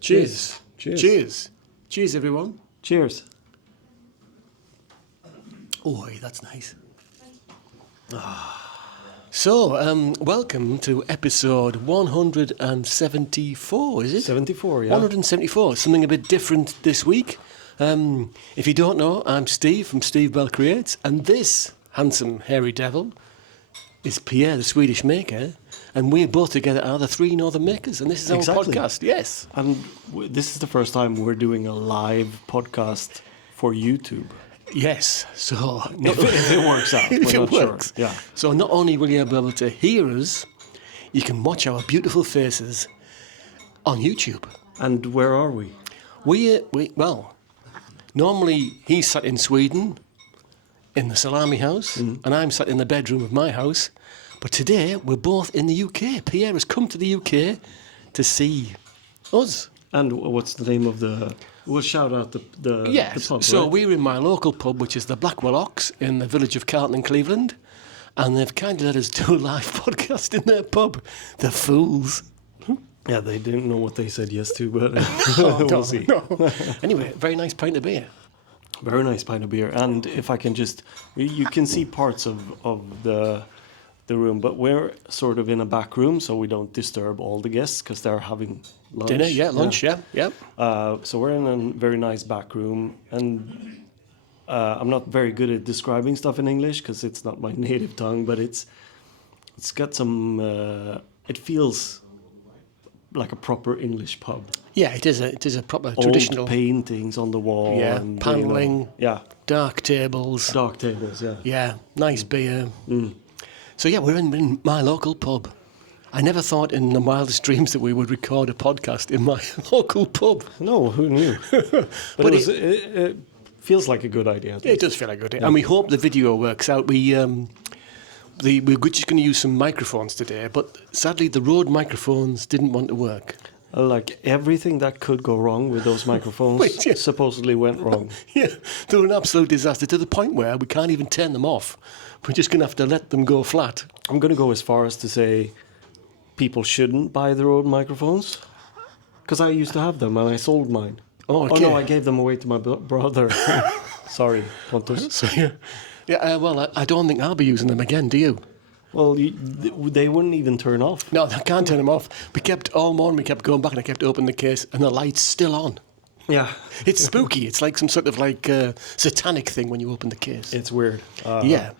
Cheers. Cheers. Cheers. Cheers, everyone. Cheers. Oh, that's nice. So, welcome to episode 174, is it? 74, yeah. 174, something a bit different this week. If you don't know, I'm Steve from Steve Bell Creates, and this handsome, hairy devil is Pierre, the Swedish maker, and we're both together are the three Northern Makers, and this is our podcast, yes. And this is the first time we're doing a live podcast for YouTube. Yes, so... If it works out, if we're it not works. Sure. Yeah. So not only will you be able to hear us, you can watch our beautiful faces on YouTube. And where are we? Well, normally he's sat in Sweden, in the salami house, and I'm sat in the bedroom of my house. But today, we're both in the UK. Pierre has come to the UK to see us. And what's the name of the... We'll shout out the pub, So right? we're in my local pub, which is the Blackwell Ox in the village of Carlton in Cleveland. And they've kindly let us do a live podcast in their pub. The fools. Yeah, they didn't know what they said yes to, but We'll see. No. Anyway, very nice pint of beer. Very nice pint of beer. And if I can just... You can see parts of the room, but we're sort of in a back room, so we don't disturb all the guests because they're having lunch. Dinner, lunch, yeah. So we're in a very nice back room, and I'm not very good at describing stuff in English because it's not my native tongue, but it's got some... it feels like a proper English pub. Yeah, it is a proper Old traditional... paintings on the wall. Yeah, and, panelling. Yeah. Dark tables. Dark tables, yeah. Yeah, nice beer. So yeah, we're in my local pub. I never thought in the wildest dreams that we would record a podcast in my local pub. No, who knew? But it feels like a good idea. It does feel like a good idea. And we hope the video works out. We're just going to use some microphones today, but sadly the Rode microphones didn't want to work. Like everything that could go wrong with those microphones supposedly went wrong. Yeah, they were an absolute disaster to the point where we can't even turn them off. We're just going to have to let them go flat. I'm going to go as far as to say people shouldn't buy the Rode microphones because I used to have them and I sold mine. Oh, okay. Oh no, I gave them away to my brother. Sorry, Pontus. So, well, I don't think I'll be using them again, do you? Well, they wouldn't even turn off. No, I can't turn them off. We kept all morning, we kept going back and I kept opening the case and the light's still on. Yeah. It's spooky. It's like some sort of satanic thing when you open the case. It's weird. Yeah.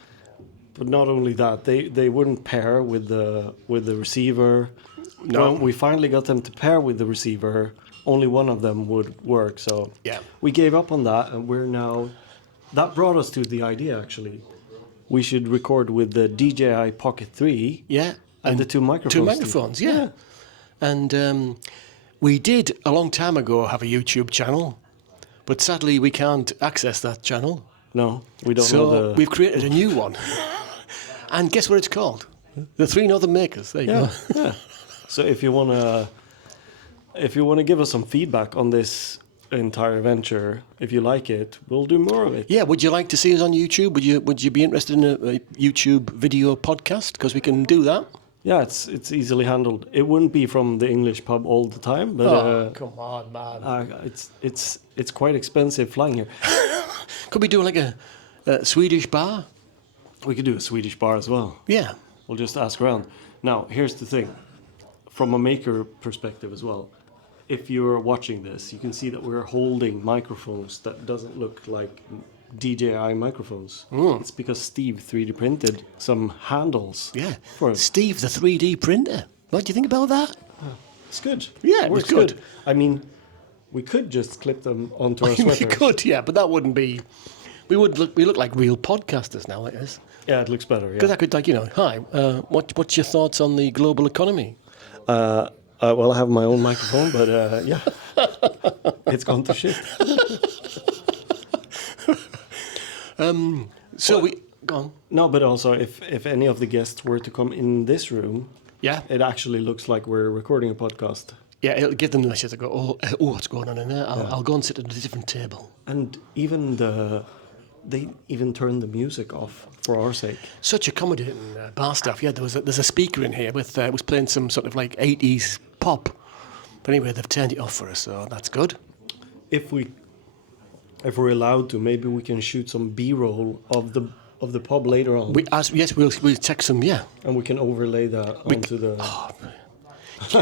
But not only that, they wouldn't pair with the receiver. No. When we finally got them to pair with the receiver, only one of them would work. So Yeah. we gave up on that, and we're now... That brought us to the idea, actually. We should record with the DJI Pocket 3 and the two microphones. Two microphones, yeah. And we did, a long time ago, have a YouTube channel, but sadly we can't access that channel. No, we don't know So we've created a new one. And guess what it's called? The Three Northern Makers. There you go. Yeah. So if you wanna give us some feedback on this entire venture, if you like it, we'll do more of it. Yeah, would you like to see us on YouTube? Would you be interested in a YouTube video podcast? Because we can do that. Yeah, it's easily handled. It wouldn't be from the English pub all the time, but come on, man. it's quite expensive flying here. Could we do like a Swedish bar? We could do a Swedish bar as well. Yeah. We'll just ask around. Now, here's the thing. From a maker perspective as well, if you're watching this, you can see that we're holding microphones that doesn't look like DJI microphones. It's because Steve 3D printed some handles. Yeah. For it. Steve, the 3D printer. What do you think about that? It's good. Yeah, it was Works good. I mean, we could just clip them onto our We sweaters. could, yeah, but that wouldn't be... We look like real podcasters now, like this. Yeah, it looks better, yeah. Because I could, hi, what's your thoughts on the global economy? Well, I have my own microphone, but yeah, it's gone to shit. Go on. No, but also if any of the guests were to come in this room, Yeah. it actually looks like we're recording a podcast. Yeah, it'll give them the message to go, what's going on in there? I'll go and sit at a different table. And even they even turned the music off for our sake. Such accommodating bar staff. Yeah, there's a speaker in here with was playing some sort of like 80s pop, But anyway, they've turned it off for us, so that's good. If we're allowed to, maybe we can shoot some B-roll of the pub later on, We'll check some, yeah. and we can overlay that onto the.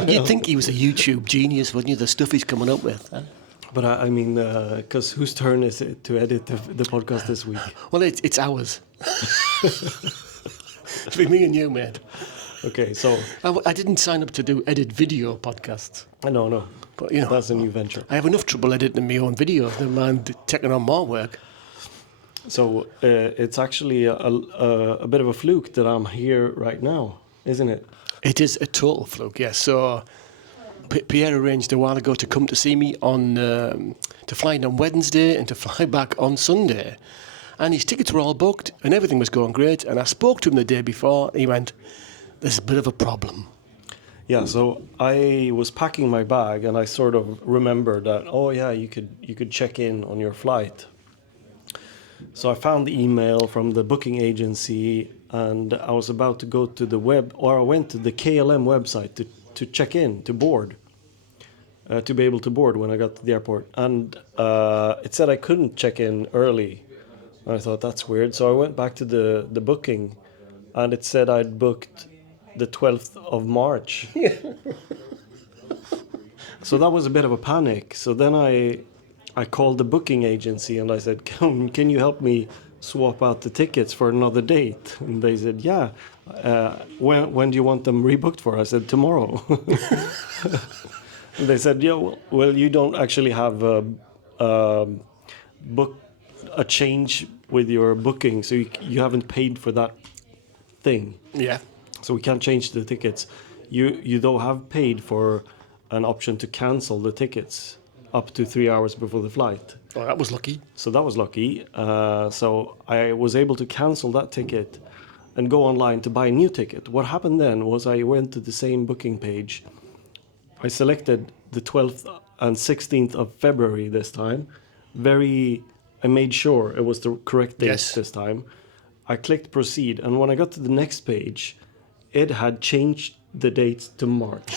You'd think he was a YouTube genius, wouldn't you? The stuff he's coming up with. Huh? But I mean, because whose turn is it to edit the podcast this week? Well, it's ours. It's be me and you, mate. Okay, so I didn't sign up to do edit video podcasts. no, But you know, that's a new venture. I have enough trouble editing my own videos. Never mind taking on more work. So it's actually a bit of a fluke that I'm here right now, isn't it? It is a total fluke, yes. So Pierre arranged a while ago to come to see me to fly in on Wednesday and to fly back on Sunday. And his tickets were all booked and everything was going great. And I spoke to him the day before. And he went, "There's a bit of a problem." Yeah, so I was packing my bag and I sort of remembered that, oh yeah, you could check in on your flight. So I found the email from the booking agency and I was about to go to the I went to the KLM website to check in, to board, to be able to board when I got to the airport. And it said I couldn't check in early. And I thought, that's weird. So I went back to the booking and it said I'd booked the 12th of March. So that was a bit of a panic. So then I called the booking agency and I said, can you help me swap out the tickets for another date? And they said, yeah. When do you want them rebooked for? I said, tomorrow. And they said, yeah, well, you don't actually have a change with your booking, so you haven't paid for that thing. Yeah. So we can't change the tickets. You though have paid for an option to cancel the tickets up to 3 hours before the flight. Well, that was lucky. So that was lucky. So I was able to cancel that ticket and go online to buy a new ticket. What happened then was I went to the same booking page. I selected the 12th and 16th of February this time. I made sure it was the correct date this time. I clicked proceed, and when I got to the next page, it had changed the date to March.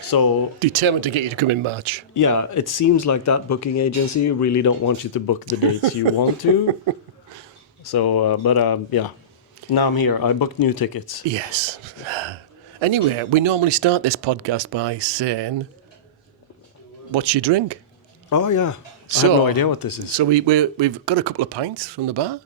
So Determined to get you to come in March. yeah, it seems like that booking agency really don't want you to book the dates you want to. So, yeah, now I'm here. I booked new tickets. Yes. Anyway, we normally start this podcast by saying, "What's your drink?" Oh yeah, I have no idea what this is. So we've got a couple of pints from the bar,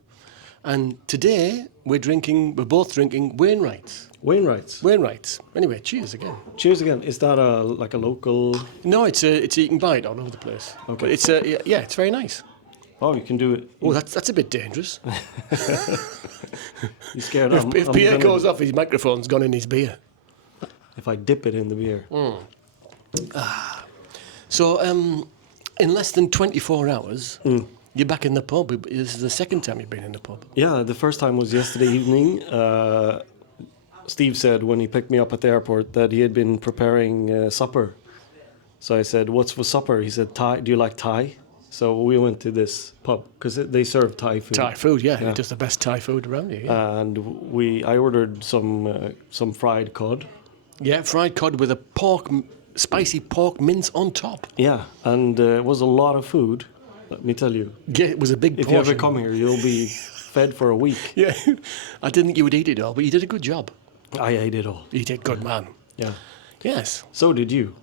and today we're both drinking Wainwright's. Wainwright's. Anyway, cheers again. Cheers again. Is that like a local? No, it's you can buy it all over the place. Okay. But it's very nice. Oh, you can do it. Oh, that's a bit dangerous. You scared? If Pierre goes off, his microphone's gone in his beer. If I dip it in the beer. So, in less than 24 hours, you're back in the pub. This is the second time you've been in the pub. Yeah, the first time was yesterday evening. Steve said when he picked me up at the airport that he had been preparing supper. So I said, "What's for supper?" He said, "Thai. Do you like Thai?" So we went to this pub because they serve Thai food. Thai food, yeah. Just the best Thai food around here. Yeah, And I ordered some fried cod. yeah, fried cod with a spicy pork mince on top. Yeah, and it was a lot of food. Let me tell you. Yeah, it was a big If portion. you ever come here, you'll be fed for a week. Yeah, I didn't think you would eat it all, but you did a good job. I ate it all. You did good, man. Yeah. Yes. So did you.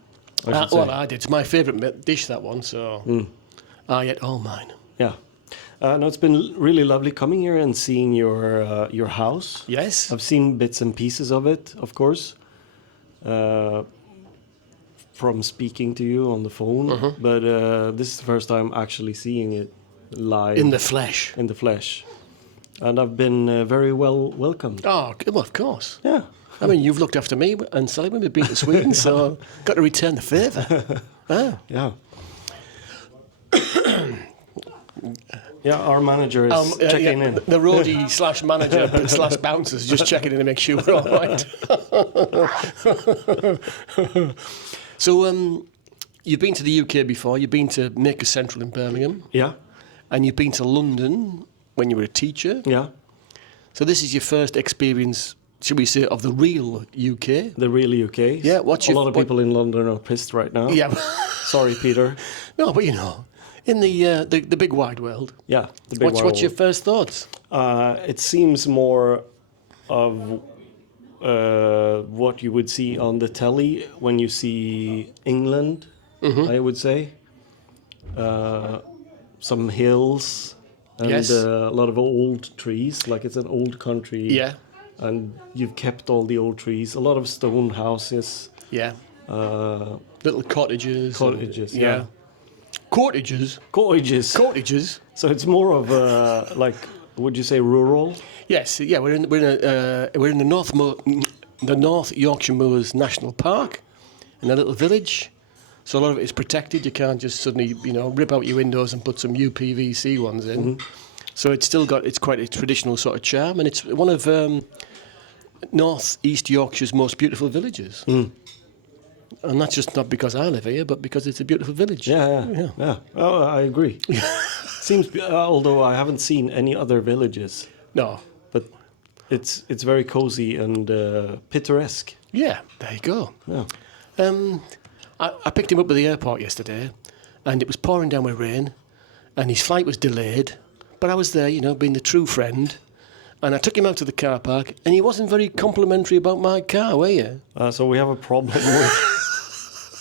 I should say. Well, I did. It's my favourite dish, that one, so I ate all mine. Yeah. No, it's been really lovely coming here and seeing your house. Yes. I've seen bits and pieces of it, of course, from speaking to you on the phone. But this is the first time actually seeing it live. In the flesh. In the flesh. And I've been very well welcomed. Oh, well, of course. Yeah. I mean, you've looked after me and Sally when we've been to Sweden, so got to return the favour. Yeah. Yeah, our manager is checking in. The roadie slash manager slash bouncers just checking in to make sure we're all right. So, you've been to the UK before. You've been to Maker Central in Birmingham. Yeah. And you've been to London when you were a teacher. Yeah. So this is your first experience should we say, of the real UK. The real UK. Yeah, what's a lot of people in London are pissed right now. Yeah. Sorry, Peter. No, but in the big wide world. Yeah, the big What's your first thoughts? It seems more of what you would see on the telly when you see England, I would say. Some hills and Yes. a lot of old trees, like it's an old country. Yeah. And you've kept all the old trees, a lot of stone houses. Yeah. Little cottages. Cottages, and, yeah. Cottages. Cottages. Cottages. So it's more of like, would you say rural? Yes. Yeah. We're in the North Yorkshire Moors National Park, in a little village. So a lot of it is protected. You can't just suddenly, rip out your windows and put some UPVC ones in. So it's quite a traditional sort of charm, and it's one of North East Yorkshire's most beautiful villages. And that's just not because I live here, but because it's a beautiful village. Yeah. Oh, I agree. Seems, although I haven't seen any other villages. No. But it's very cozy and picturesque. Yeah, there you go. Yeah. I picked him up at the airport yesterday, and it was pouring down with rain, and his flight was delayed. But I was there, being the true friend, and I took him out to the car park, and he wasn't very complimentary about my car, were you? So we have a problem with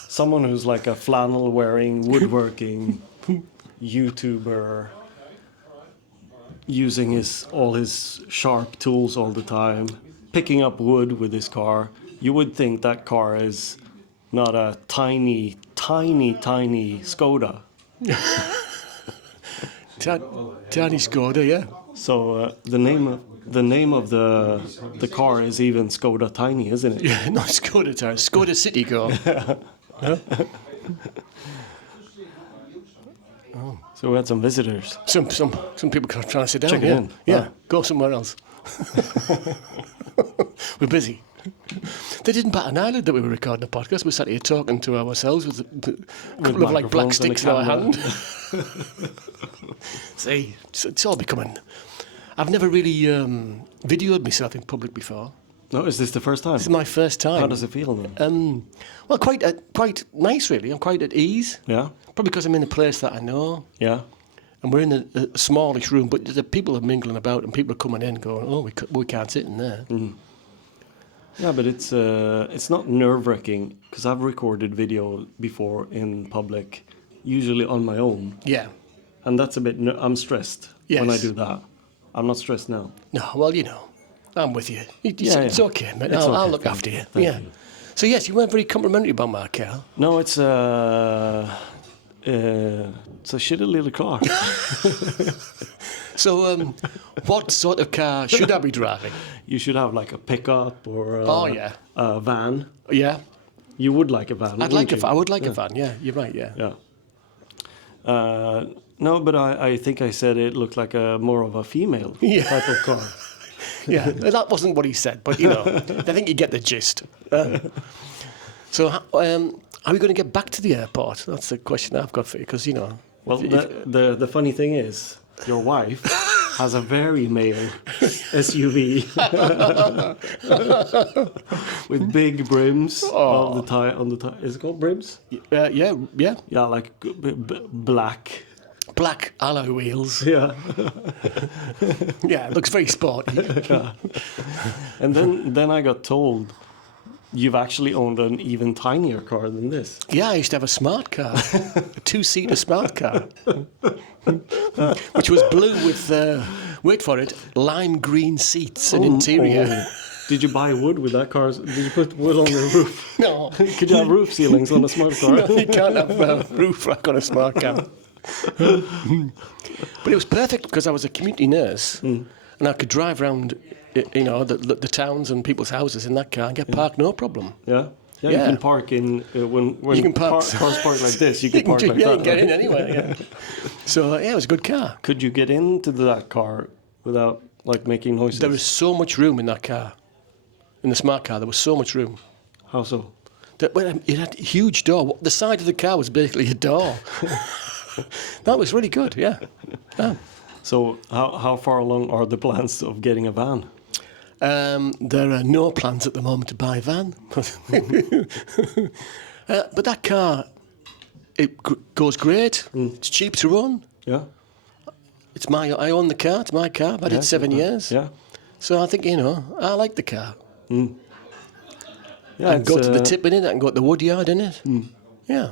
someone who's like a flannel-wearing, woodworking YouTuber, using all his sharp tools all the time, picking up wood with his car. You would think that car is not a tiny Skoda. Tiny Skoda, yeah. So the name of the car is even Skoda Tiny, isn't it? Yeah, not Skoda Tiny, Skoda City car. Huh? So we had some visitors. Some people trying to sit down. Check it yeah. in. Yeah, Ah. go somewhere else. We're busy. They didn't bat an eyelid that we were recording a podcast. We sat here talking to ourselves with a couple of like black microphones and a sticks in our camera. hand. See, it's all becoming. I've never really videoed myself in public before. No, is this the first time? This is my first time. How does it feel then? Well, quite nice, really. I'm quite at ease. Yeah, Probably because I'm in a place that I know. yeah. And we're in a smallish room, but the people are mingling about, and people are coming in, going, "Oh, we can't sit in there." Yeah, but it's not nerve-wracking because I've recorded video before in public, usually on my own, Yeah. and that's a bit. I'm stressed when I Yes. do that. I'm not stressed now. No, well, I'm with you. Yeah, It's yeah. okay, mate. It's I'll okay, look thank after you, you. thank Yeah. you. So yes, you weren't very complimentary about my car. No, it's a shitty little car. So, what sort of car should I be driving? You should have like a pickup or a van. Yeah, You would like a van. I would like a van. Yeah, you're right. Yeah. Yeah. No, but I think I said it looked like more of a female Yeah. type of car. Yeah, that wasn't what he said, but I think you get the gist. So, are we going to get back to the airport? That's the question I've got for you, because Well, the funny thing is, your wife has a very male SUV with big brims on the tire. Is it called brims? yeah. Yeah, like black. Black alloy wheels. Yeah. Yeah, it looks very sporty. And then I got told you've actually owned an even tinier car than this. Yeah, I used to have a smart car, a two-seater smart car, which was blue with, wait for it, lime green seats and interior. Oh. Did you buy wood with that car? Did you put wood on the roof? No, Could you have roof ceilings on a smart car? no, you can't have a roof rack on a smart car. But it was perfect because I was a community nurse and I could drive around, the towns and people's houses in that car and get parked no problem. Yeah. Yeah, Yeah. you can park in when You can park- cars park like this. You can park like you that. can get in right? anywhere. Yeah. So it was a good car. Could you get into that car without like making noises? There was so much room in that car, in the smart car. There was so much room. How so? It had a huge door. The side of the car was basically a door. That was really good. Yeah. So how far along are the plans of getting a van? There are no plans at the moment to buy a van. But that car, it goes great. It's cheap to run. Yeah. I own the car. It's my car. I've had it 7 years. Yeah. So I think, I like the car. Yeah, I can go to the tip in it. I can go to the wood yard in it. Yeah.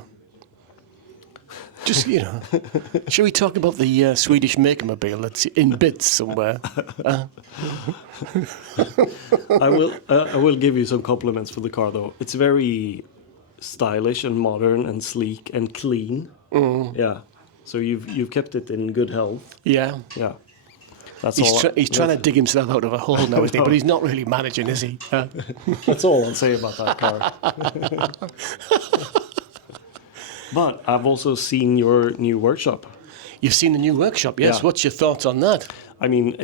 Just, should we talk about the Swedish Maker Mellor that's in bits somewhere? I will give you some compliments for the car, though. It's very stylish and modern and sleek and clean. Yeah. So you've kept it in good health. Yeah. Yeah. He's trying to dig himself out of a hole now, isn't he? But he's not really managing, is he? That's all I'll say about that car. But I've also seen your new workshop. You've seen the new workshop, yes? Yeah. What's your thoughts on that? I mean,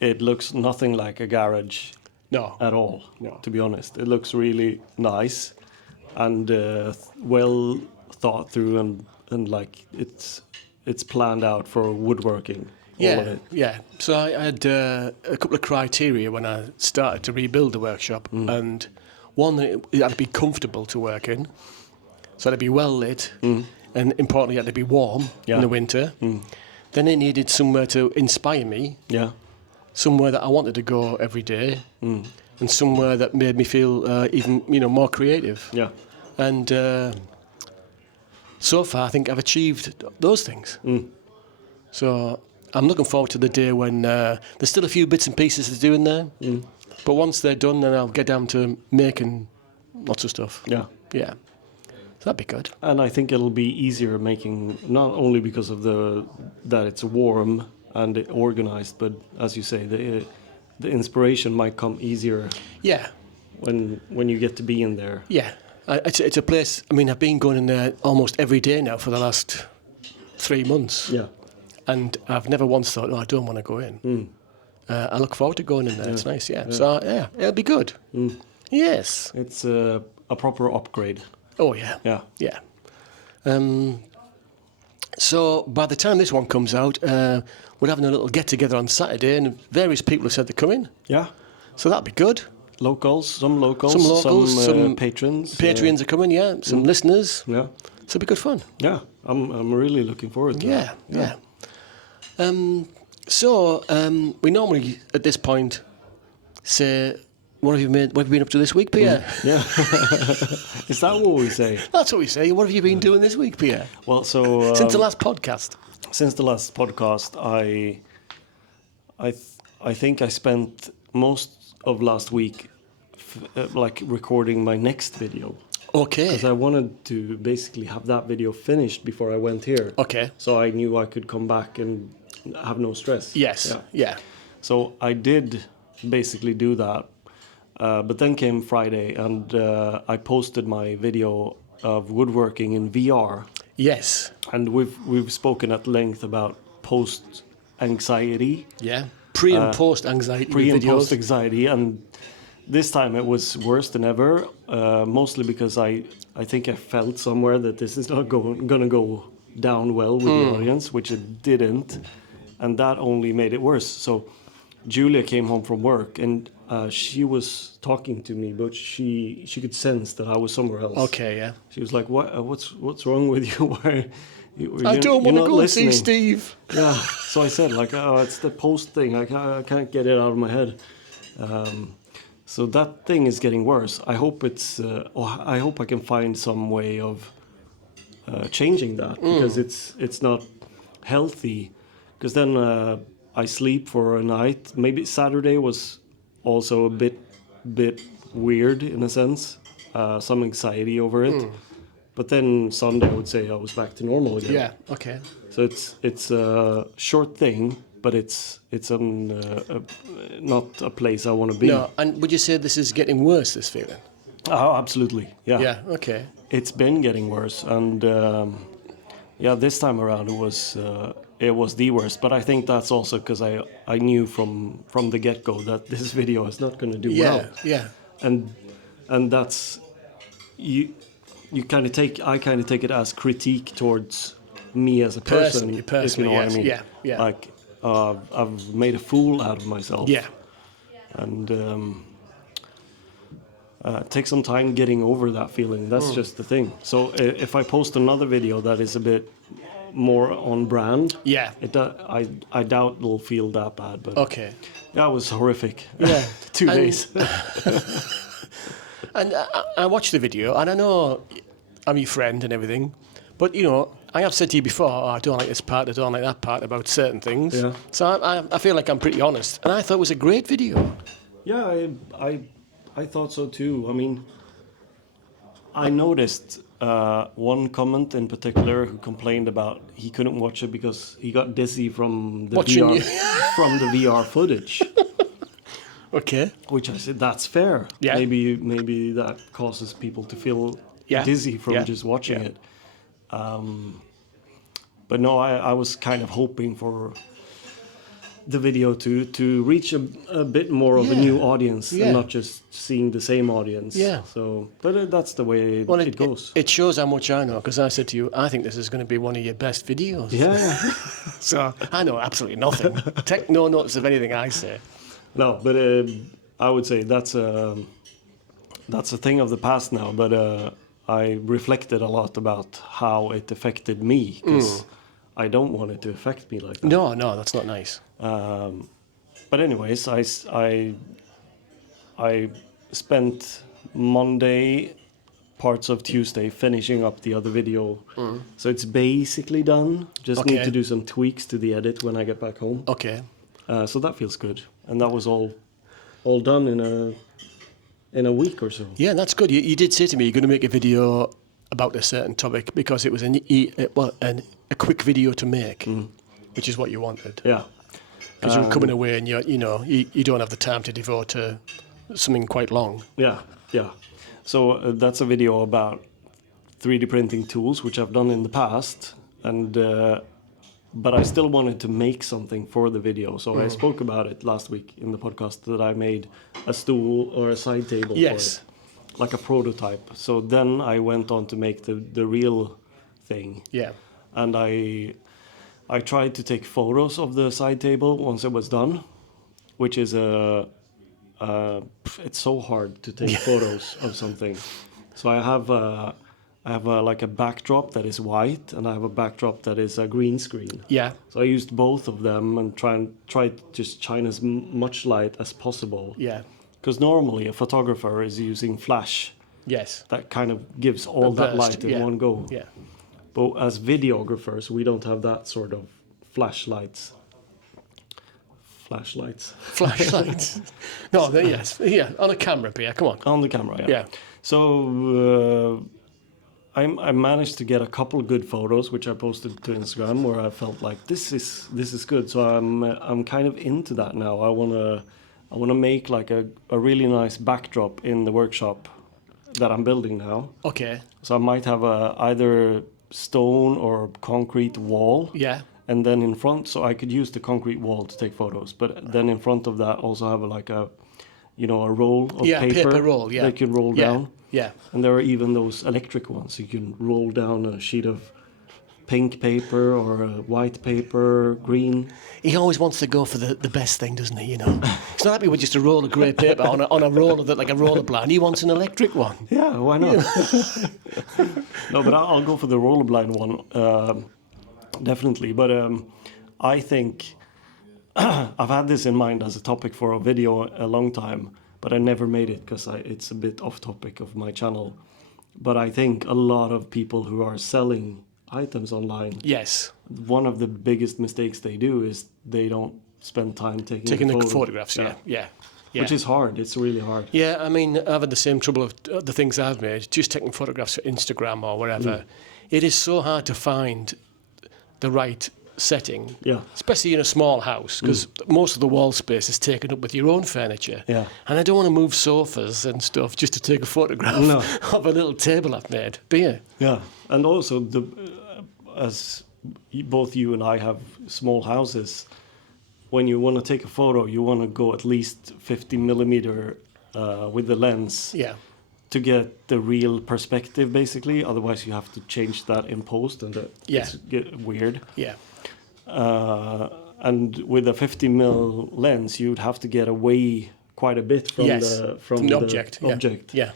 it looks nothing like a garage. No. At all. No. To be honest, it looks really nice and well thought through, and like it's planned out for woodworking. All of it. Yeah. So I had a couple of criteria when I started to rebuild the workshop, and one, it had to be comfortable to work in, so it had to be well lit, and importantly, it had to be warm in the winter. Then it needed somewhere to inspire me, somewhere that I wanted to go every day, and somewhere that made me feel even more creative. Yeah. And so far, I think I've achieved those things. So I'm looking forward to the day when there's still a few bits and pieces to do in there, but once they're done, then I'll get down to making lots of stuff. Yeah. So that'd be good. And I think it'll be easier making, not only because of that it's warm and organized, but as you say, the inspiration might come easier. Yeah. When you get to be in there. Yeah. It's a place. I mean, I've been going in there almost every day now for the last 3 months. Yeah. And I've never once thought, I don't want to go in. I look forward to going in there. It's nice, yeah. So, it'll be good. Yes. It's a proper upgrade. Oh, yeah. Yeah. So, by the time this one comes out, we're having a little get-together on Saturday, and various people have said they're coming. Yeah. So that'll be good. Some locals, some patrons. Patreons are coming, yeah. Some listeners. Yeah. So it'll be good fun. Yeah. I'm really looking forward to that. Yeah. We normally, at this point, say, what have you been up to this week, Pierre? Yeah. Is that what we say? That's what we say. What have you been doing this week, Pierre? Well, so... since the last podcast. Since the last podcast, I think I spent most of last week recording my next video. Okay. Because I wanted to basically have that video finished before I went here. Okay. So I knew I could come back and have no stress. Yes. Yeah. So I did basically do that. But then came Friday, and I posted my video of woodworking in VR. Yes. And we've spoken at length about post anxiety. Yeah. Pre and post anxiety. Pre and post anxiety, and this time it was worse than ever. Mostly because I think I felt somewhere that this is not gonna go down well with the audience, which it didn't, and that only made it worse. So Julia came home from work, and she was talking to me, but she could sense that I was somewhere else. Okay, yeah. She was like, "What's wrong with you? Why? I don't want to go see Steve." Yeah. So I said, it's the post thing. I can't get it out of my head. So that thing is getting worse. I hope I hope I can find some way of changing that, because it's not healthy. Because then I sleep for a night. Maybe Saturday was also a bit weird in a sense. Some anxiety over it. But then Sunday, I would say I was back to normal again. Yeah. Okay. So it's a short thing, but it's not a place I want to be. No. And would you say this is getting worse, this feeling? Oh, absolutely. Yeah. Yeah. Okay. It's been getting worse, and this time around it was the worst. But I think that's also because I knew from the get-go that this video is not going to do well. Yeah. And that's I kind of take it as critique towards me as a person. Personally, if you know what I mean. Yeah. Like I've made a fool out of myself. Yeah. and take some time getting over that feeling. That's just the thing. So if I post another video that is a bit more on brand, Yeah. I doubt it'll feel that bad. But Okay. that was horrific. Yeah. 2 And- days. And I watched the video, and I know I'm your friend and everything, but, you know, I have said to you before, I don't like this part, I don't like that part about certain things. Yeah. So I feel like I'm pretty honest. And I thought it was a great video. Yeah, I thought so too. I mean, I noticed one comment in particular who complained about he couldn't watch it because he got dizzy from the Watching VR you. from the VR footage. Okay. Which I said that's fair. Yeah. Maybe that causes people to feel Yeah. dizzy from Yeah. just watching Yeah. it. But no, I was kind of hoping for the video to reach a bit more of a Yeah. new audience Yeah. and not just seeing the same audience. Yeah. So, but that's the way it goes. It shows how much I know, because I said to you, I think this is going to be one of your best videos. Yeah. So I know absolutely nothing. Take no notice of anything I say. No, but I would say that's a thing of the past now. But I reflected a lot about how it affected me, because I don't want it to affect me like that. No, that's not nice. But anyways, I spent Monday, parts of Tuesday, finishing up the other video. So it's basically done. Just need Okay. to do some tweaks to the edit when I get back home. Okay. So that feels good, and that was all done in a week or so. Yeah, that's good. You did say to me you're going to make a video about a certain topic because it was a quick video to make, which is what you wanted. Yeah. Because you're coming away and you don't have the time to devote to something quite long. Yeah. So that's a video about 3D printing tools, which I've done in the past, and but I still wanted to make something for the video. So I spoke about it last week in the podcast that I made a stool or a side table Yes. for it, like a prototype. So then I went on to make the real thing. Yeah. And I tried to take photos of the side table once it was done, which is it's so hard to take photos of something. So I have like a backdrop that is white, and I have a backdrop that is a green screen. Yeah. So I used both of them and tried to just shine as much light as possible. Yeah. Because normally a photographer is using flash. Yes. That kind of gives all A that burst, light in yeah. one go. Yeah. But as videographers, we don't have that sort of flashlights. Flashlights. No, yes. Yeah, on a camera, Pierre. Come on. On the camera, yeah. Yeah. So I managed to get a couple of good photos, which I posted to Instagram, where I felt like this is good. So I'm kind of into that now. I wanna make like a really nice backdrop in the workshop that I'm building now. Okay. So I might have either stone or concrete wall. Yeah. And then in front, so I could use the concrete wall to take photos, but then in front of that also have a roll of paper roll, yeah. that you can roll Yeah. down. Yeah. And there are even those electric ones. You can roll down a sheet of pink paper or white paper, green. He always wants to go for the best thing, doesn't he? You know, it's not happy with just a roll of grey paper on a roller that like a roller blind. He wants an electric one. Yeah, why not? No, but I'll go for the roller blind one, definitely. But I think I've had this in mind as a topic for a video a long time, but I never made it because it's a bit off topic of my channel. But I think a lot of people who are selling items online, Yes. one of the biggest mistakes they do is they don't spend time taking The photo. photographs. Yeah. Yeah. Yeah. Which is hard. It's really hard. Yeah, I mean, I've had the same trouble of the things I've made, just taking photographs for Instagram or wherever. It is so hard to find the right setting, Yeah. especially in a small house, because most of the wall space is taken up with your own furniture. Yeah. And I don't want to move sofas and stuff just to take a photograph No. of a little table I've made. But yeah, Yeah, and also as both you and I have small houses, when you want to take a photo, you want to go at least 50 millimeter with the lens yeah, to get the real perspective, basically. Otherwise, you have to change that in post, and it's get weird. yeah, And with a 50 mil lens, you'd have to get away quite a bit from Yes, the from the object, yeah. Yeah.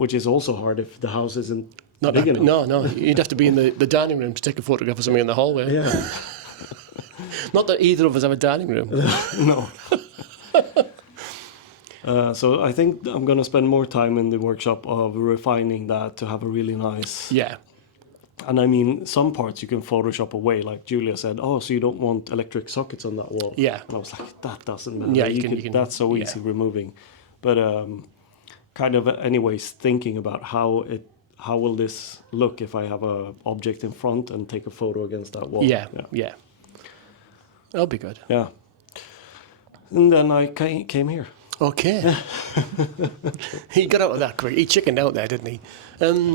which is also hard if the house isn't Not big that, enough. no, you'd have to be in the dining room to take a photograph of something in the hallway. Yeah. Not that either of us have a dining room. No. So I think I'm going to spend more time in the workshop of refining that to have a really nice... Yeah. And I mean, some parts you can Photoshop away, like Julia said, oh, so you don't want electric sockets on that wall. Yeah. And I was like, that doesn't matter. Yeah, you can that's so easy removing. But kind of anyways, thinking about how will this look if I have a object in front and take a photo against that wall. Yeah. That'll be good. Yeah. And then I came here. Okay. He got out of that quick. He chickened out there, didn't he?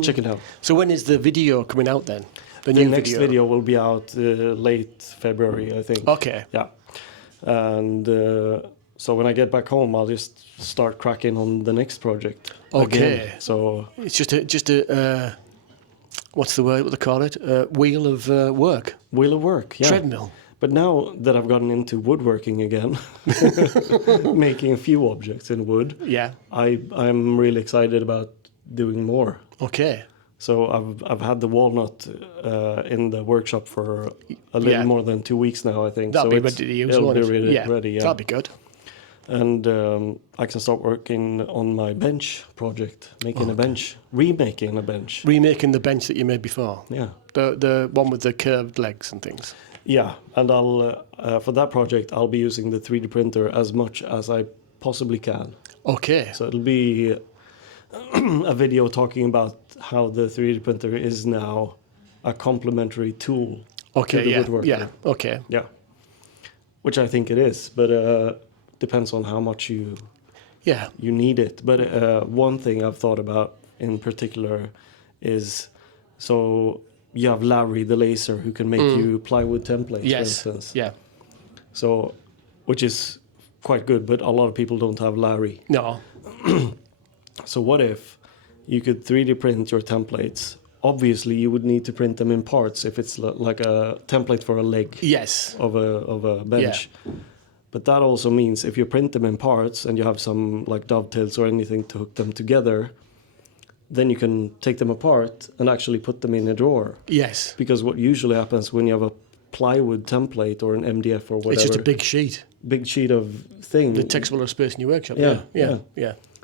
Check it out. So when is the video coming out then? The new next video will be out late February, I think. Okay. Yeah. And so when I get back home, I'll just start cracking on the next project. Okay. Again. So it's just a what's the word? What they call it? Wheel of work. wheel of work. Yeah. Treadmill. But now that I've gotten into woodworking again, making a few objects in wood, Yeah. I'm really excited about doing more. Okay. So I've had the walnut in the workshop for a little more than 2 weeks now, I think. That'll so be ready to use. it'll be won't it? ready. Yeah. That'll be good. And I can start working on my bench project, making a bench, remaking a bench. Remaking the bench that you made before. Yeah. The one with the curved legs and things. Yeah, and I'll for that project I'll be using the 3D printer as much as I possibly can. Okay. So it'll be a video talking about how the 3D printer is now a complementary tool to the woodworker. Yeah. Okay. Yeah, which I think it is, but depends on how much you need it. But one thing I've thought about in particular is so. You have Larry, the laser, who can make you plywood templates, for instance. Yeah. So, which is quite good, but a lot of people don't have Larry. No. So what if you could 3D print your templates? Obviously, you would need to print them in parts if it's like a template for a leg Yes. of a bench. But that also means if you print them in parts and you have some like dovetails or anything to hook them together, then you can take them apart and actually put them in a drawer. Yes. Because what usually happens when you have a plywood template or an MDF or whatever... It's just a big sheet. Big sheet of thing. That takes a lot of space in your workshop. Yeah.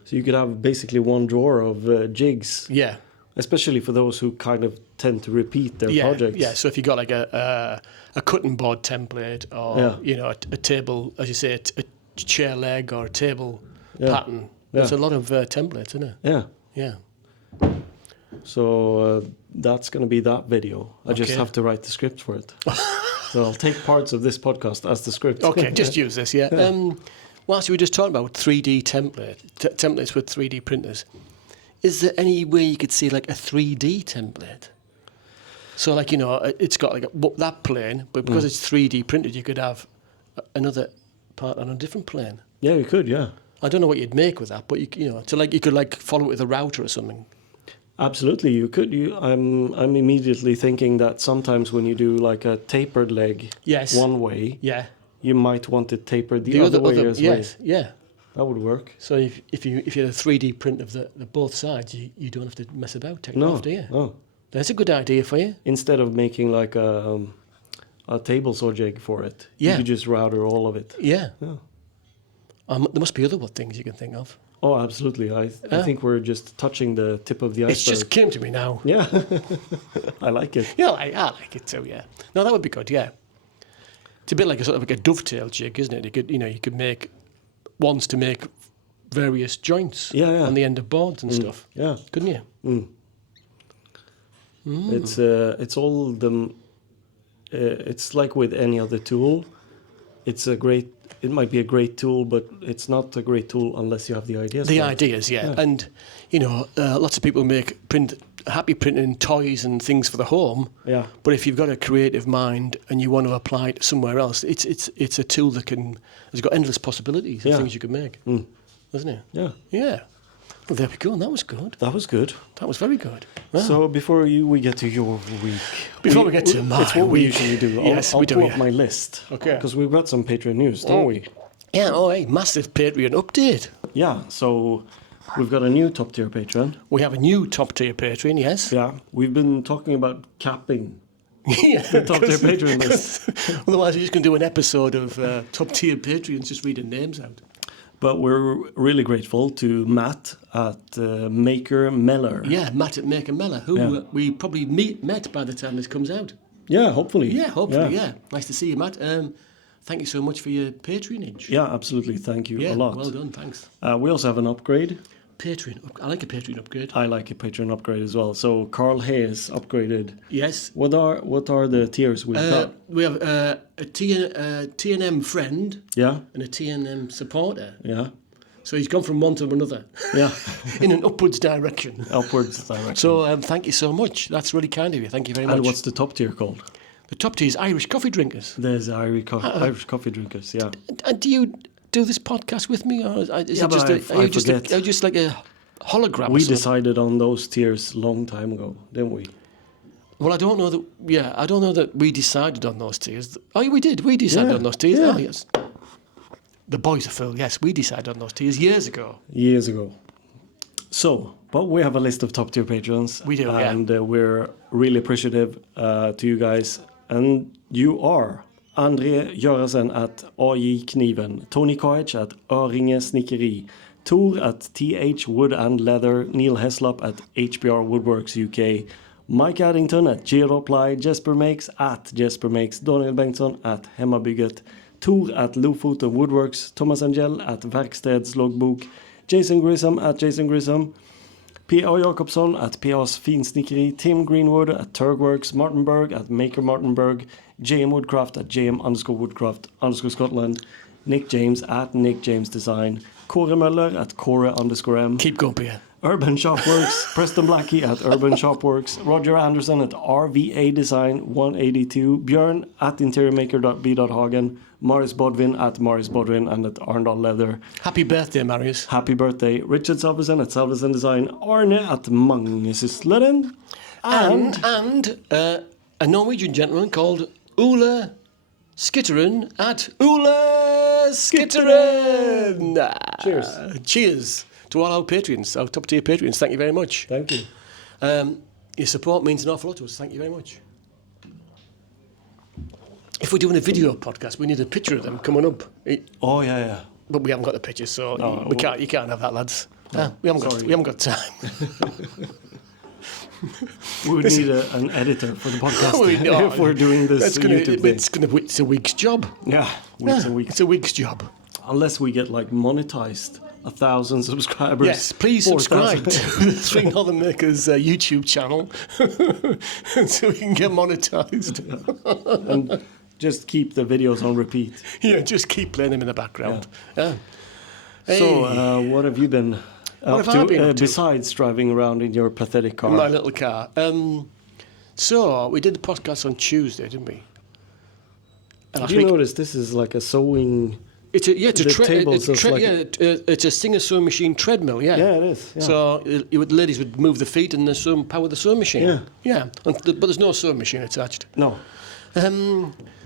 So you could have basically one drawer of jigs. Yeah. Especially for those who kind of tend to repeat their projects. Yeah, so if you got like a cutting board template or, a table, as you say, a chair leg or a table pattern, there's a lot of templates, isn't it? Yeah. Yeah. So that's going to be that video. I just have to write the script for it. So I'll take parts of this podcast as the script. Okay, just use this, yeah. Whilst we were just talking about 3D templates with 3D printers, is there any way you could see like a 3D template? So like, it's got like that plane, but because it's 3D printed, you could have another part on a different plane. Yeah, you could, yeah. I don't know what you'd make with that, but you could follow it with a router or something. Absolutely, you could. I'm immediately thinking that sometimes when you do like a tapered leg one way, you might want it tapered the other way as well. Yes, yeah. That would work. So if you had a 3D print of the both sides, you don't have to mess about taking it off, do you? No. That's a good idea for you. Instead of making like a table saw jig for it, you could just router all of it. Yeah. There must be other things you can think of. Oh, absolutely. I think we're just touching the tip of the iceberg. It just came to me now. Yeah. I like it. Yeah, I like it too, yeah. No, that would be good, yeah. It's a bit like a sort of like a dovetail jig, isn't it? You could make ones to make various joints on the end of boards and stuff. Yeah. Couldn't you? It's all the it's like with any other tool. It might be a great tool, but it's not a great tool unless you have the ideas. The ideas, yeah. And, lots of people happy printing toys and things for the home. Yeah. But if you've got a creative mind and you want to apply it somewhere else, it's a tool that has got endless possibilities of things you can make. Doesn't it? Yeah. Yeah. Well, there we go. And that was good. That was good. That was very good. Wow. So before we get to your week. Before we get to my it's what week. we usually do. Yes, I'll we do, pull up my list. Okay. Because we've got some Patreon news, don't we? Yeah, oh, hey, massive Patreon update. Yeah, so we've got a new top tier Patreon. We have a new top tier Patreon, yes. Yeah, we've been talking about capping Yeah, the top tier Patreon list. Otherwise, we're just going to do an episode of top tier Patreons just reading names out. But we're really grateful to Matt at Maker Mellor. Yeah, Matt at Maker Mellor, who we probably met by the time this comes out. Yeah, hopefully. Yeah, hopefully, yeah. Nice to see you, Matt. Thank you so much for your patronage. Yeah, absolutely. Thank you a lot. Well done, thanks. We also have an upgrade. I like a Patreon upgrade. I like a Patreon upgrade as well. So Carl Hayes upgraded. Yes. What are the tiers we've got? We have a T&M friend Yeah, and a T&M supporter. yeah, So he's gone from one to another yeah. in an upwards direction. Upwards direction. So thank you so much. That's really kind of you. Thank you very much. And what's the top tier called? The top tier is Irish coffee drinkers. There's Irish coffee drinkers. Yeah. And do you do this podcast with me, or is Yeah, it but just I are you just forget. are you just like a hologram? We or something? decided on those tiers long time ago, didn't we? Well, I don't know that. Yeah, I don't know that we decided on those tiers. Oh, yeah, we did. We decided on those tiers. Yeah. Oh, yes. The boys are full. Yes, we decided on those tiers years ago. Years ago. So, but we have a list of top tier patrons. We do, yeah. And we're really appreciative to you guys. And you are André Jørgensen at AJ Kniven, Tony Koich at Öringe Snickeri, Tor at TH Wood and Leather, Neil Heslop at HBR Woodworks UK, Mike Addington at Geroply, Jesper Makes at Jesper Makes, Daniel Bengtsson at Hemmabygget, Tor at Lofoten Woodworks, Thomas Angel at Verksteds Loggbok, Jason Grissom at Jason Grissom, P.A. Jakobsson at P.A.'s Finsnickeri, Tim Greenwood at Turgworks, Martin Berg at Maker Martin Berg, JM Woodcraft at JM_Woodcraft_Scotland, Nick James at Nick James Design, Kåre Möller at Kåre_M. Keep going, Pierre. Urban Shopworks, Preston Blackie at Urban Shopworks, Roger Anderson at RVA Design 182, Björn at interiormaker.b.hagen, Maris Bodvin at Maris Bodvin and at Arndal Leather. Happy birthday, Marius. Happy birthday, Richard Salvesen at Salvesen Design, Arne at Magnusleden, And a Norwegian gentleman called Ole Skitteren at Ole Skitteren. Cheers. Cheers to all our patrons, our top tier patrons. Thank you very much. Thank you. Your support means an awful lot to us. Thank you very much. If we're doing a video podcast, we need a picture of them coming up. Oh yeah. But we haven't got the pictures, so No, we can't. You can't have that, lads. We haven't got time. We would need an editor for the podcast No, if we're doing this YouTube thing. It's a week's job. Yeah, weeks and weeks. It's a week's job. Unless we get like monetized, 1,000 subscribers. Yes, please 4,000. subscribe to the Three Northern Makers YouTube channel so we can get monetized. And just keep the videos on repeat. Yeah, just keep playing them in the background. Yeah. So, what have you been What have I been up to? besides driving around in your pathetic car? My little car. So we did the podcast on Tuesday, didn't we? And Did you notice this is like a sewing... It's a the tables of like it's a Singer sewing machine treadmill. Yeah. Yeah, it is. Yeah. So the ladies would move the feet and power the sewing machine. Yeah. Yeah. But there's no sewing machine attached. No.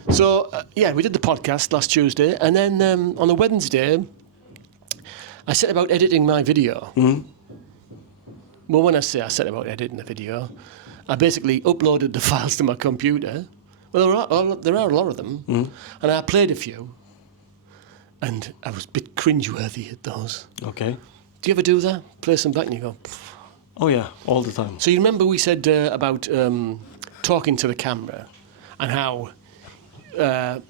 So we did the podcast last Tuesday, and then on a Wednesday, I set about editing my video. Mm-hmm. Well, when I say I set about editing the video, I basically uploaded the files to my computer. Well, there are a lot of them, and I played a few, and I was a bit cringeworthy at those. Okay. Do you ever do that? Play some back and you go... Pff. Oh yeah, all the time. So you remember we said about talking to the camera and how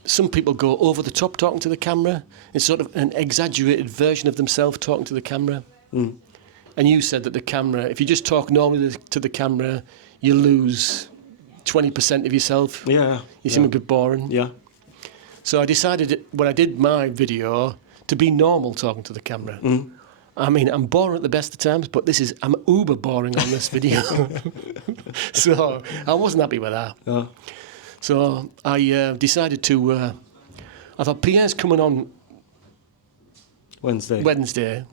some people go over the top talking to the camera. It's sort of an exaggerated version of themselves talking to the camera. Mm. And you said that the camera, if you just talk normally to the camera, you lose 20% of yourself. Yeah. You seem a bit boring. Yeah. So I decided when I did my video to be normal talking to the camera. Mm. I mean, I'm boring at the best of times, but I'm uber boring on this video. So I wasn't happy with that. Yeah. So I decided to... I thought, Pierre's coming on Wednesday.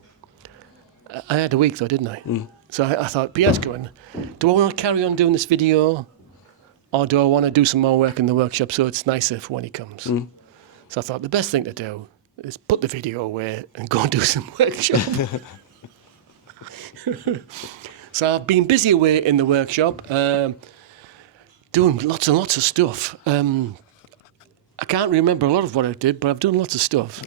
I had a week though, didn't I? Mm. So I thought, Pierre's coming. Do I want to carry on doing this video, or do I want to do some more work in the workshop so it's nicer for when he comes? Mm. So I thought the best thing to do is put the video away and go and do some workshop. So I've been busy away in the workshop, doing lots and lots of stuff. I can't remember a lot of what I did, but I've done lots of stuff.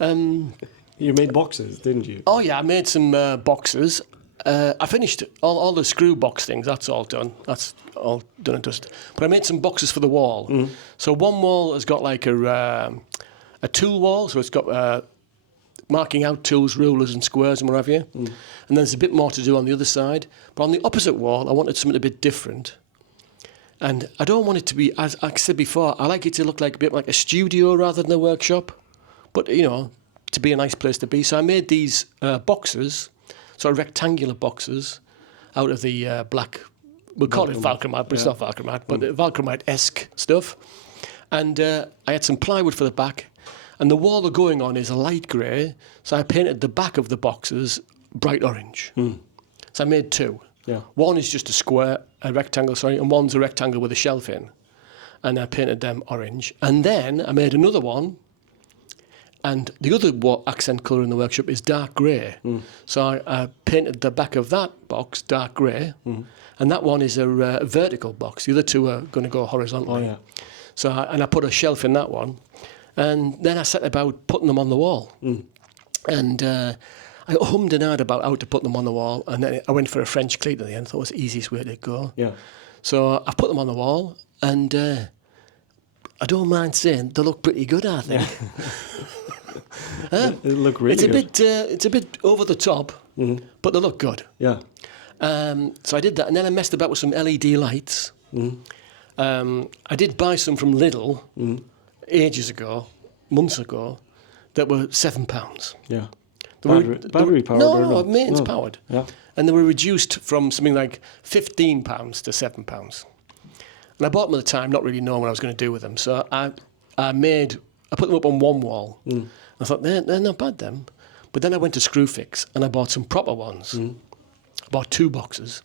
You made boxes, didn't you? Oh yeah, I made some boxes. I finished all the screw box things. That's all done. That's all done and dusted. But I made some boxes for the wall. So one wall has got like a tool wall, so it's got marking out tools, rulers and squares and what have you. And there's a bit more to do on the other side. But on the opposite wall, I wanted something a bit different. And I don't want it to be, as I said before, I like it to look like a bit like a studio rather than a workshop. But, you know, to be a nice place to be. So I made these boxes, sort of rectangular boxes, out of the black, we'll call it Valcromite, but it's not Valcromite, but Valcromite-esque stuff. And I had some plywood for the back. And the wall they're going on is a light grey, so I painted the back of the boxes bright orange. So I made two. Yeah. One is just a rectangle, and one's a rectangle with a shelf in. And I painted them orange. And then I made another one, and the other accent colour in the workshop is dark grey. So I painted the back of that box dark grey, and that one is a vertical box. The other two are going to go horizontally. Oh, yeah. So I put a shelf in that one. And then I set about putting them on the wall. And I hummed and hawed about how to put them on the wall. And then I went for a French cleat at the end. I thought it was the easiest way to go. Yeah. So I put them on the wall. And I don't mind saying they look pretty good, I think. They look really good. It's a bit over the top, but they look good. Yeah. So I did that. And then I messed about with some LED lights. I did buy some from Lidl. Ages ago, months ago, that were £7. Yeah. Battery powered? No, mains powered. Yeah. And they were reduced from something like £15 to £7. And I bought them at the time, not really knowing what I was going to do with them. So I put them up on one wall. I thought, they're not bad, them. But then I went to Screwfix and I bought some proper ones. I bought 2 boxes.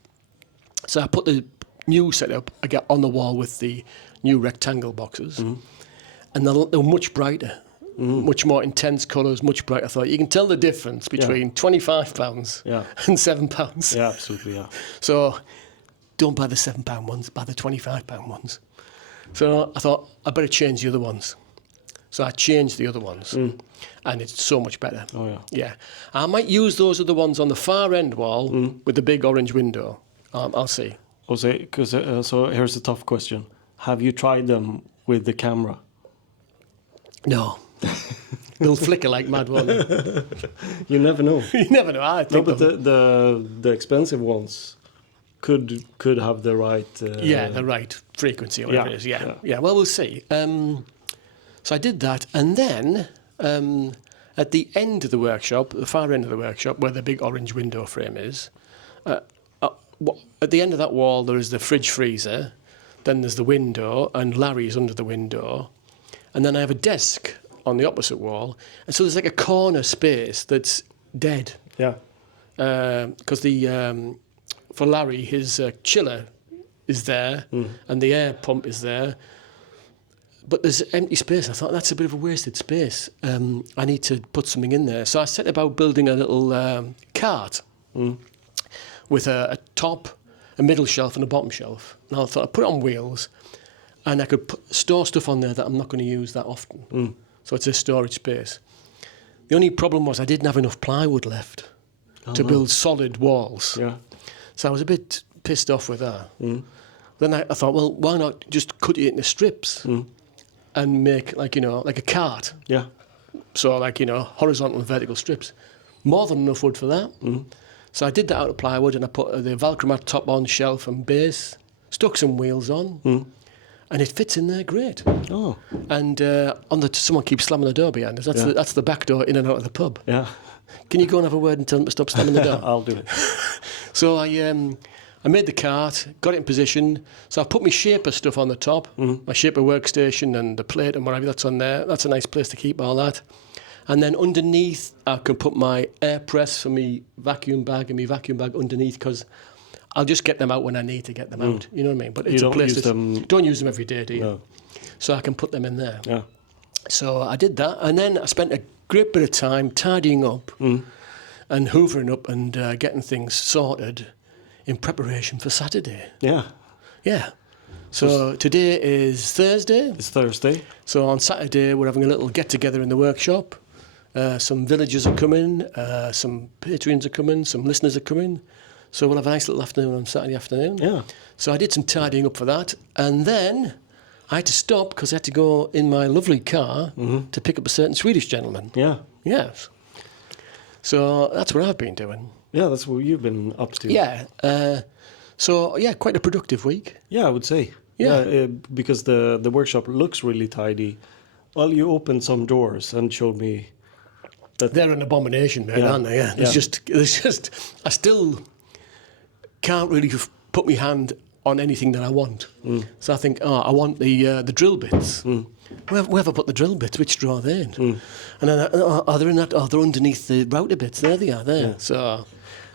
So I put the new setup I got on the wall with the new rectangle boxes. And they were much brighter, much more intense colours, much brighter. I thought, you can tell the difference between £25 and £7. Yeah, absolutely, yeah. So don't buy the £7 ones, buy the £25 ones. So I thought, I better change the other ones. So I changed the other ones, and it's so much better. Oh, yeah. Yeah. I might use those other ones on the far end wall with the big orange window. I'll see. So here's a tough question. Have you tried them with the camera? No. They'll flicker like mad, won't they? You never know. You never know. I think but the expensive ones could have the right... the right frequency or whatever it is. Yeah. Well, we'll see. So I did that, and then at the end of the workshop, the far end of the workshop, where the big orange window frame is, at the end of that wall there is the fridge freezer, then there's the window, and Larry's under the window, and then I have a desk on the opposite wall, and so there's like a corner space that's dead. Yeah. Because for Larry, his chiller is there, and the air pump is there, but there's empty space. I thought, that's a bit of a wasted space. I need to put something in there. So I set about building a little cart with a top, a middle shelf and a bottom shelf. And I thought I'd put it on wheels, and I could store stuff on there that I'm not going to use that often. So it's a storage space. The only problem was I didn't have enough plywood left to build solid walls. Yeah. So I was a bit pissed off with that. Then I thought, well, why not just cut it into strips and make like a cart. Yeah. So horizontal and vertical strips. More than enough wood for that. So I did that out of plywood, and I put the Valcromite top on, shelf and base, stuck some wheels on, and it fits in there great. Oh. And someone keeps slamming the door behind us. That's the back door in and out of the pub. Yeah. Can you go and have a word and tell them to stop slamming the door? I'll do it. So I made the cart, got it in position. So I put my shaper stuff on the top, my shaper workstation and the plate and whatever that's on there. That's a nice place to keep all that. And then underneath, I can put my air press for my vacuum bag and my vacuum bag underneath, because I'll just get them out when I need to get them out. You know what I mean? But it's a place don't use them every day, do you? No. So I can put them in there. Yeah. So I did that, and then I spent a great bit of time tidying up and hoovering up and getting things sorted in preparation for Saturday. Yeah. Yeah. So today is Thursday. It's Thursday. So on Saturday we're having a little get-together in the workshop. Some villagers are coming, some patrons are coming, some listeners are coming. So we'll have a nice little afternoon on Saturday afternoon. Yeah. So I did some tidying up for that. And then I had to stop because I had to go in my lovely car to pick up a certain Swedish gentleman. Yeah. Yes. So that's what I've been doing. Yeah, that's what you've been up to. Yeah. So, yeah, quite a productive week. Yeah, I would say. Yeah. Because the workshop looks really tidy. Well, you opened some doors and showed me that... They're an abomination, mate, aren't they? Yeah. There's just, I still can't really put my hand on anything that I want. So I think, I want the drill bits. Where have I put the drill bits? Which drawer are they in? And then, they're in that, they're underneath the router bits. There they are, there. Yeah. So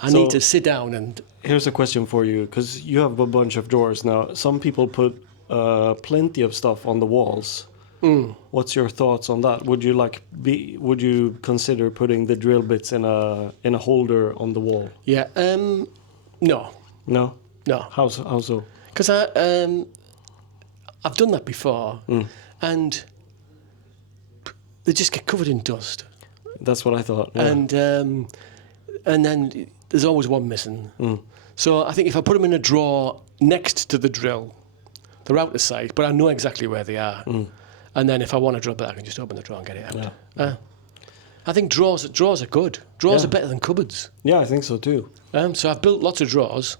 I need to sit down and... Here's a question for you, because you have a bunch of drawers now. Some people put plenty of stuff on the walls. What's your thoughts on that? Would you consider putting the drill bits in a holder on the wall? Yeah. No. No. No. How so? Because I've done that before, and they just get covered in dust. That's what I thought. Yeah. And then there's always one missing. So I think if I put them in a drawer next to the drill, they're out of sight, but I know exactly where they are. And then if I want to drop it, I can just open the drawer and get it out. Yeah. I think drawers are good. Drawers are better than cupboards. Yeah, I think so too. So I've built lots of drawers.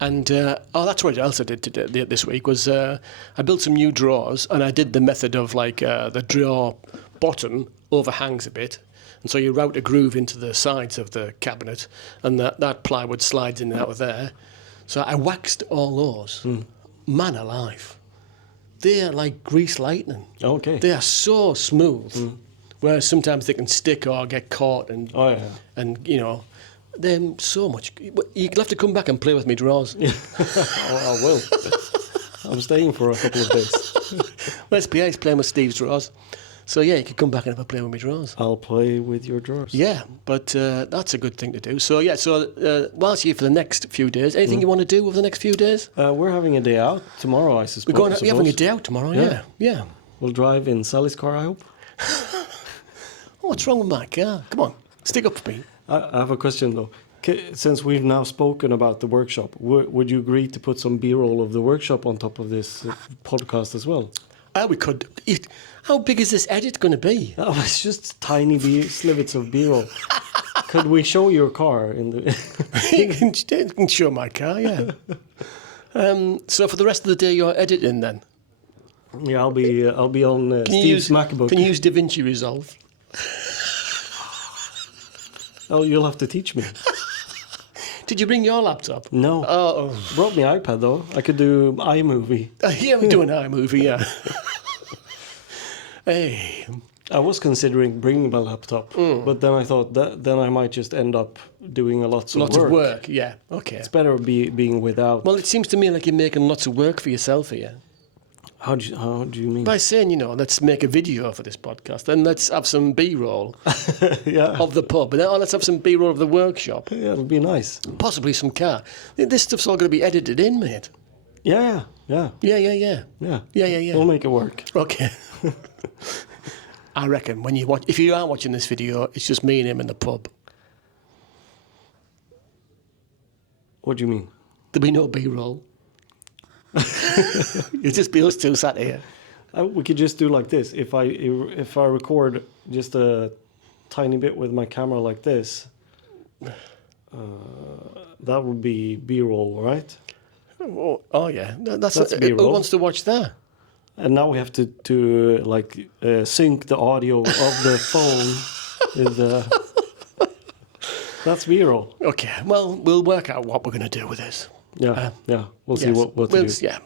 And that's what else I did this week was I built some new drawers, and I did the method of like the drawer bottom overhangs a bit, and so you route a groove into the sides of the cabinet, and that plywood slides in and out of there. So I waxed all those. Man alive, they are like grease lightning. Okay. They are so smooth. Whereas sometimes they can stick or get caught, and and you know. They're so much. You'll have to come back and play with me drawers. I will. I'm staying for a couple of days. Well, Pierre's playing with Steve's drawers. So, yeah, you could come back and have a play with me drawers. I'll play with your drawers. Yeah, but that's a good thing to do. So, yeah, whilst you're here for the next few days, anything you want to do over the next few days? We're having a day out tomorrow, I suppose. We're having a day out tomorrow, yeah. We'll drive in Sally's car, I hope. What's wrong with my car? Come on, stick up for me. I have a question though. Since we've now spoken about the workshop, would you agree to put some B-roll of the workshop on top of this podcast as well? We could. How big is this edit going to be? Oh, it's just tiny slivets of B-roll. Could we show your car in the? You can show my car, yeah. So for the rest of the day, you're editing then. Yeah, I'll be on Steve's MacBook. Can you use DaVinci Resolve? Oh, you'll have to teach me. Did you bring your laptop? No. Oh. Brought me iPad though. I could do iMovie. Yeah, we do an iMovie, yeah. Hey. I was considering bringing my laptop, but then I thought that then I might just end up doing lots of work. Yeah, okay. It's better being without. Well, it seems to me like you're making lots of work for yourself here. How do you mean? By saying, let's make a video for this podcast, and let's have some B-roll of the pub, and then let's have some B-roll of the workshop. Yeah, it'll be nice. Possibly some car. This stuff's all going to be edited in, mate. Yeah. Yeah. We'll make it work. Okay. I reckon if you aren't watching this video, it's just me and him in the pub. What do you mean? There'll be no B-roll. It'll just be us two sat here. We could just do like this. If I record just a tiny bit with my camera like this, that would be B-roll, right? Oh yeah, that's B-roll. Who wants to watch that? And now we have to sync the audio of the phone with. That's B-roll. Okay, well, we'll work out what we're going to do with this. Yeah, we'll see what to do. Yeah.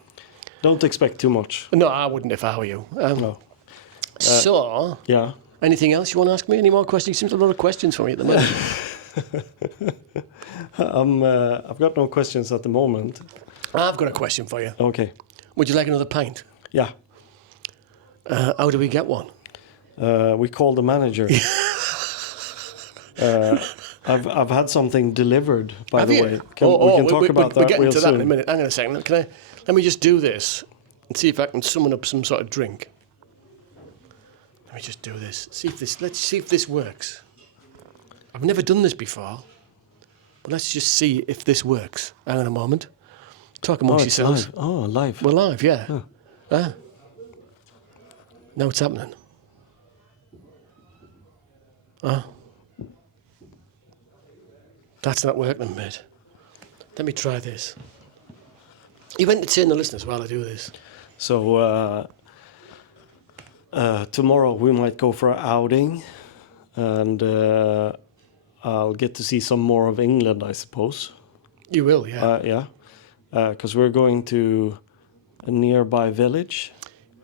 Don't expect too much. No, I wouldn't if I were you. No. So, yeah. Anything else you want to ask me? Any more questions? Seems a lot of questions for me at the moment. I've got no questions at the moment. I've got a question for you. Okay. Would you like another pint? Yeah. How do we get one? We call the manager. I've had something delivered, by Have the you? way. We can talk about we're that getting real to that in a soon. minute. Hang on a second. Let me just do this and see if I can summon up some sort of drink. Let me just do this. Let's see if this works. I've never done this before, but let's just see if this works. Hang on a moment. Talk amongst it's yourselves. live. Oh, live. We're live, yeah. Now it's happening. That's not working, mate. Let me try this. You entertain the listeners while I do this. So tomorrow we might go for an outing, and I'll get to see some more of England, I suppose. You will, yeah. Yeah, because we're going to a nearby village.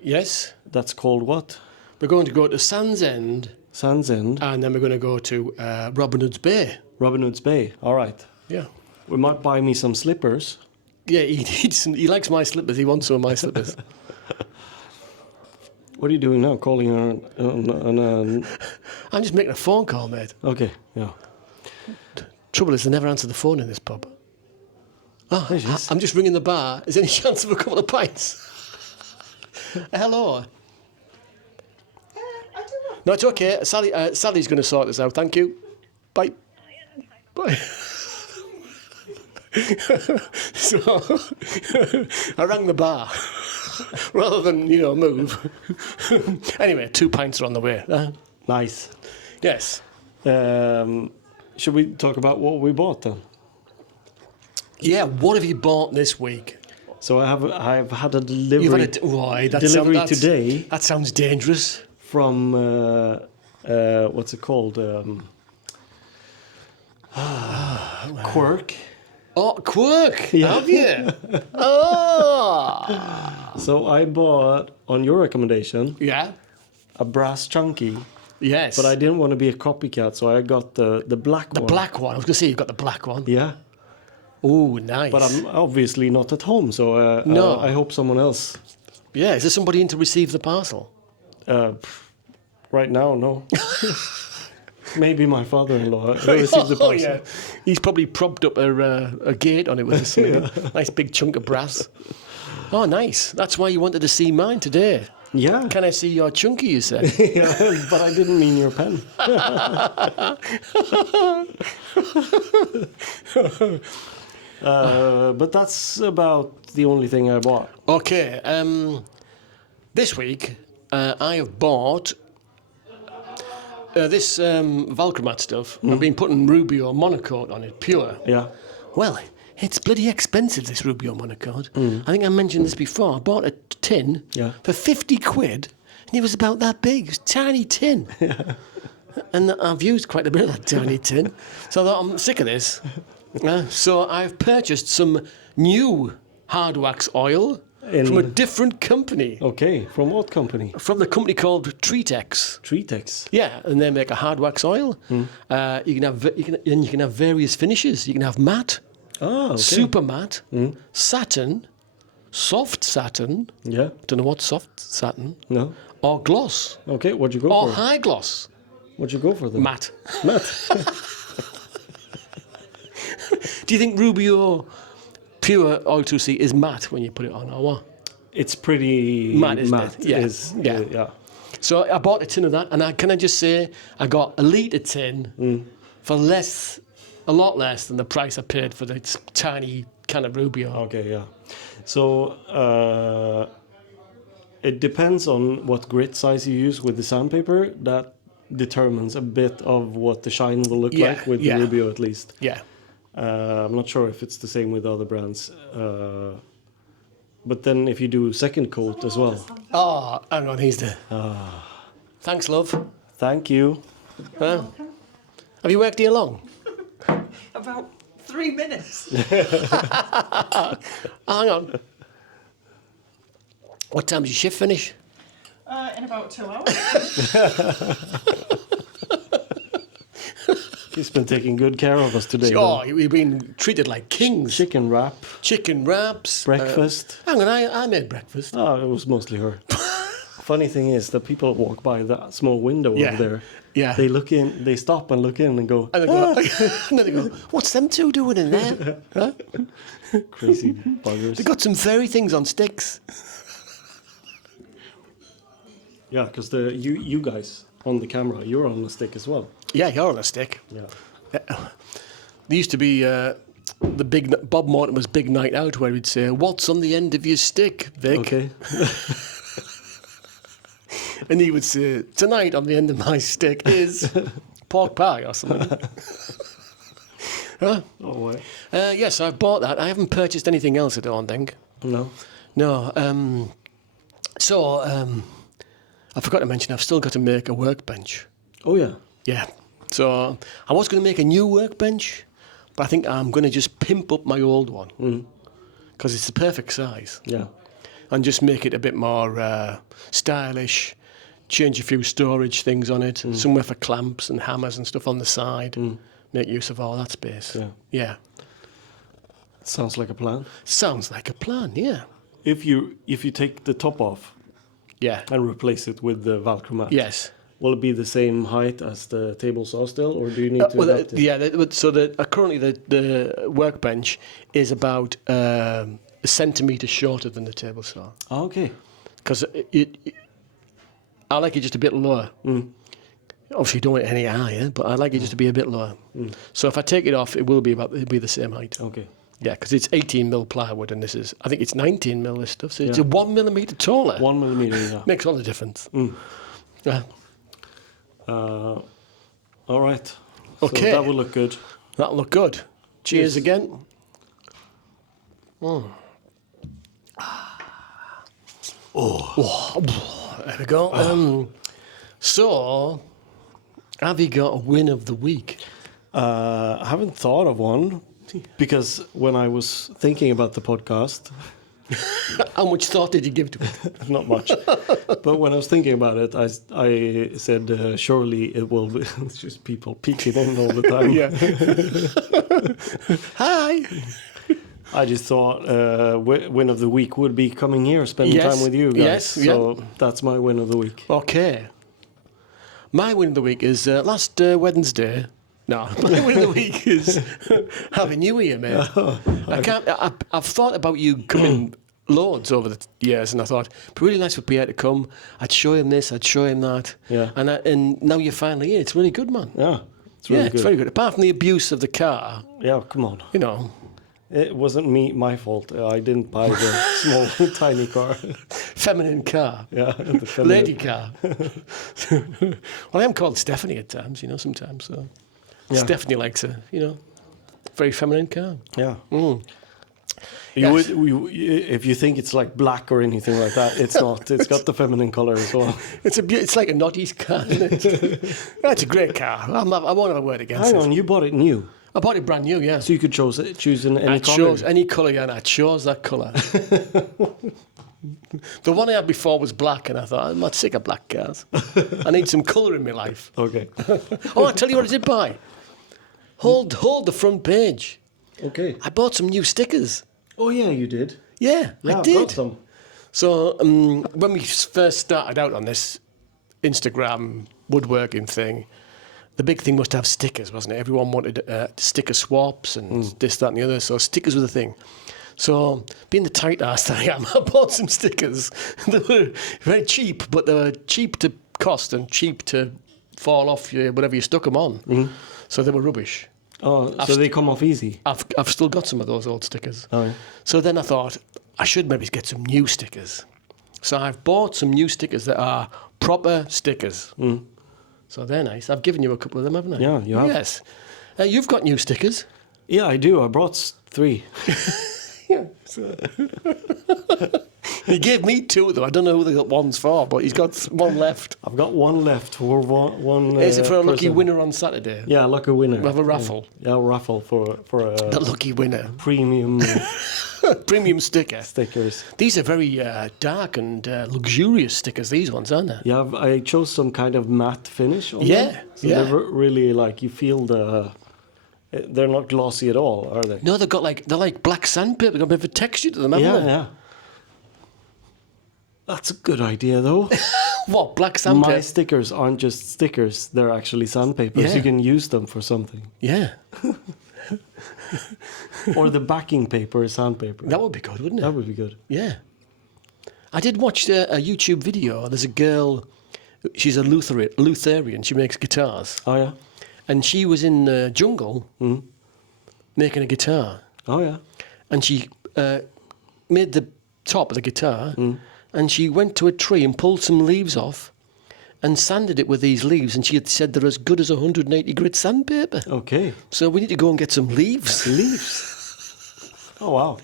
Yes. That's called what? We're going to go to Sands End, Sands End. and then we're going to go to Robin Hood's Bay. Robin Hood's Bay. All right. Yeah. We might buy me some slippers. Yeah, he likes my slippers. He wants some of my slippers. What are you doing now? Calling on I'm just making a phone call, mate. Okay, yeah. Trouble is, they never answer the phone in this pub. There she is. I'm just ringing the bar. Is there any chance of a couple of pints? Hello. No, it's okay. Sally's going to sort this out. Thank you. Bye. Bye. So I rang the bar rather than move. Anyway, 2 pints are on the way. Nice. Yes. Should we talk about what we bought then? Yeah. What have you bought this week? So I've had a delivery. You've had a delivery today. That sounds dangerous. From what's it called? Quirk. Oh, Quirk! Yeah. Have you? Oh! So I bought, on your recommendation, Yeah. a brass chunky, Yes. but I didn't want to be a copycat, so I got the black one. The black one. I was going to say you've got the black one. Yeah, Oh, nice. but I'm obviously not at home, so No. I hope someone else. Yeah, is there somebody in to receive the parcel? Right now, no. Maybe my father-in-law who received the parcel. Oh, yeah. He's probably propped up a gate on it with something. Nice big chunk of brass. Oh, nice. That's why you wanted to see mine today. Yeah. Can I see your chunky, you said? Yeah, but I didn't mean your pen. But that's about the only thing I bought. Okay. This week, I have bought this Valchromat stuff. I've been putting Rubio monocoat on it, pure. Yeah. Well, it's bloody expensive, this Rubio monocoat. I think I mentioned this before. I bought a tin for 50 quid, and it was about that big. It was a tiny tin. And I've used quite a bit of that tiny tin. So I thought, I'm sick of this. So I've purchased some new hard wax oil from a different company. Okay, from what company? From the company called Treatex. Treatex. Yeah, and they make a hard wax oil. You can have various finishes. You can have matte, Oh, okay. super matte, satin, soft satin. Yeah. Don't know what soft satin. No. Or gloss. Okay, what'd you go Or for? high gloss. What'd you go for then? Matte. Matte. Do you think Rubio Pure Oil 2C is matte when you put it on, or what? It's pretty Matte, isn't matte. it? Yeah. Yeah. So I bought a tin of that, and can I just say I got a litre tin for a lot less than the price I paid for the tiny can of Rubio. Okay, yeah. So it depends on what grit size you use with the sandpaper. That determines a bit of what the shine will look like with the Rubio, at least. Yeah. I'm not sure if it's the same with other brands. But then if you do second coat as well. Oh, hang on, he's there. Thanks, love. Thank you. Have you worked here long? About 3 minutes. Hang on. What time does your shift finish? In about 2 hours. He's been taking good care of us today. Oh, we've been treated like kings. Chicken wrap, Chicken wraps. breakfast. Hang on, I made breakfast. Oh, it was mostly her. funny thing is that people walk by that small window Yeah. over there. Yeah. They look in, they stop and look in and go, And they go, and then they go, what's them two doing in there? Huh? crazy buggers. They got some fairy things on sticks. Yeah, because you guys on the camera, you're on the stick as well. Yeah, you're on a stick. Yeah. There used to be Bob Mortimer's Big Night Out, where he'd say, "What's on the end of your stick, Vic?" Okay. And he would say, "Tonight on the end of my stick is pork pie or something." Huh? Oh, why? Yes, I've bought that. I haven't purchased anything else, I don't think. No. No. I forgot to mention, I've still got to make a workbench. Oh, yeah. Yeah. So I was going to make a new workbench, but I think I'm going to just pimp up my old one because it's the perfect size, Yeah. and just make it a bit more stylish. Change a few storage things on it, somewhere for clamps and hammers and stuff on the side. Make use of all that space. Yeah. Yeah. Sounds like a plan. Sounds like a plan. Yeah. If you take the top off Yeah. and replace it with the Velcro mat, Yes. will it be the same height as the table saw still, or do you need to adapt it? Currently the workbench is about a centimetre shorter than the table saw. Oh, okay. Because I like it just a bit lower. Obviously, you don't want it any higher, but I like it just to be a bit lower. So if I take it off, it'll be the same height. Okay. Yeah, because it's 18 mil plywood, and I think it's 19 mil. This stuff, so it's Yeah. 1 millimetre taller. 1 millimeter, yeah. Makes all the difference. Yeah. All right. Okay. So that will look good. That'll look good. Cheers Cheers. again. There we go. So, have you got a win of the week? I haven't thought of one because when I was thinking about the podcast, How much thought did you give to it? not much. But when I was thinking about it, I said, surely it will be it's just people peeking in all the time. Yeah. Hi. I just thought win of the week would be coming here, spending Yes. time with you guys. Yes, So that's my win of the week. Okay. My win of the week is last Wednesday. No, my win of the week is Happy New Year, mate. I've thought about you coming loads over the years, and I thought it'd be really nice for Pierre to come. I'd show him this, I'd show him that. Yeah. And now you're finally here. It's really good, man. Yeah, it's really Yeah, good. it's very good. Apart from the abuse of the car, Yeah, come on. you know, It wasn't my fault. I didn't buy the small, tiny car. feminine car. Yeah, the feminine- Lady car. Well, I am called Stephanie at times, sometimes. So Yeah. Stephanie likes a, very feminine car. Yeah. Mm. You Yes. if you think it's like black or anything like that, it's not. It's got the feminine color as well. It's like a Notties car, isn't it? That's a great car. I won't have a word against Hang it. on, you bought it new, I bought it brand new, yeah. so you could choose in any I color. chose any colour, yeah, and I chose that colour. The one I had before was black, and I thought, I'm not sick of black cars. I need some colour in my life. Okay. Oh, I'll tell you what I did buy. Hold the front page. Okay. I bought some new stickers. Oh yeah, you did. Yeah, I I've did. got some. So when we first started out on this Instagram woodworking thing, the big thing was to have stickers, wasn't it? Everyone wanted sticker swaps and this, that, and the other. So stickers were the thing. So being the tight ass that I am, I bought some stickers. They were very cheap, but they were cheap to cost and cheap to fall off whatever you stuck them on. So they were rubbish. Oh, so they come off easy. I've still got some of those old stickers. Oh, yeah. So then I thought I should maybe get some new stickers. So I've bought some new stickers that are proper stickers. So they're nice. I've given you a couple of them, haven't I? Yeah, you have. Yes. You've got new stickers. Yeah, I do. I brought 3. Yeah. He gave me 2 though. I don't know who the one's for, but he's got one left. I've got one left for one. Is it for a lucky person. winner on Saturday? Yeah, lucky winner. We have a raffle. Yeah, raffle for The lucky winner. premium Premium sticker. stickers. These are very dark and luxurious stickers, these ones, aren't they? Yeah, I chose some kind of matte finish on Yeah, them. So yeah. they're really like you feel the. They're not glossy at all, are they? No, they're like black sandpaper. They've got a bit of a texture to them, haven't Yeah, they? yeah. That's a good idea, though. What, black My sandpaper? stickers aren't just stickers; they're actually sandpapers. Yeah. You can use them for something. Yeah, Or the backing paper is sandpaper. that would be good, wouldn't it? That would be good. Yeah. I did watch a YouTube video. There's a girl, she's a Lutherian, she makes guitars. Oh yeah. And she was in the jungle Mm. making a guitar. Oh yeah. And she made the top of the guitar, and she went to a tree and pulled some leaves off and sanded it with these leaves, and she had said they're as good as 180 grit sandpaper. Okay. So we need to go and get some leaves. Leaves. Oh wow.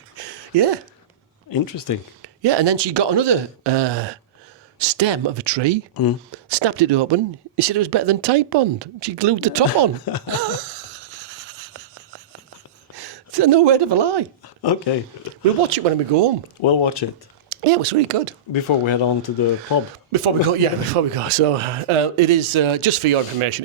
Yeah. Interesting. Yeah, and then she got another stem of a tree, snapped it open. He said it was better than Type Bond. She glued the top on. So no word of a lie. Okay. We'll watch it when we go home. We'll watch it Yeah, it was really good. before we head on to the pub. Before we go. So it is, just for your information,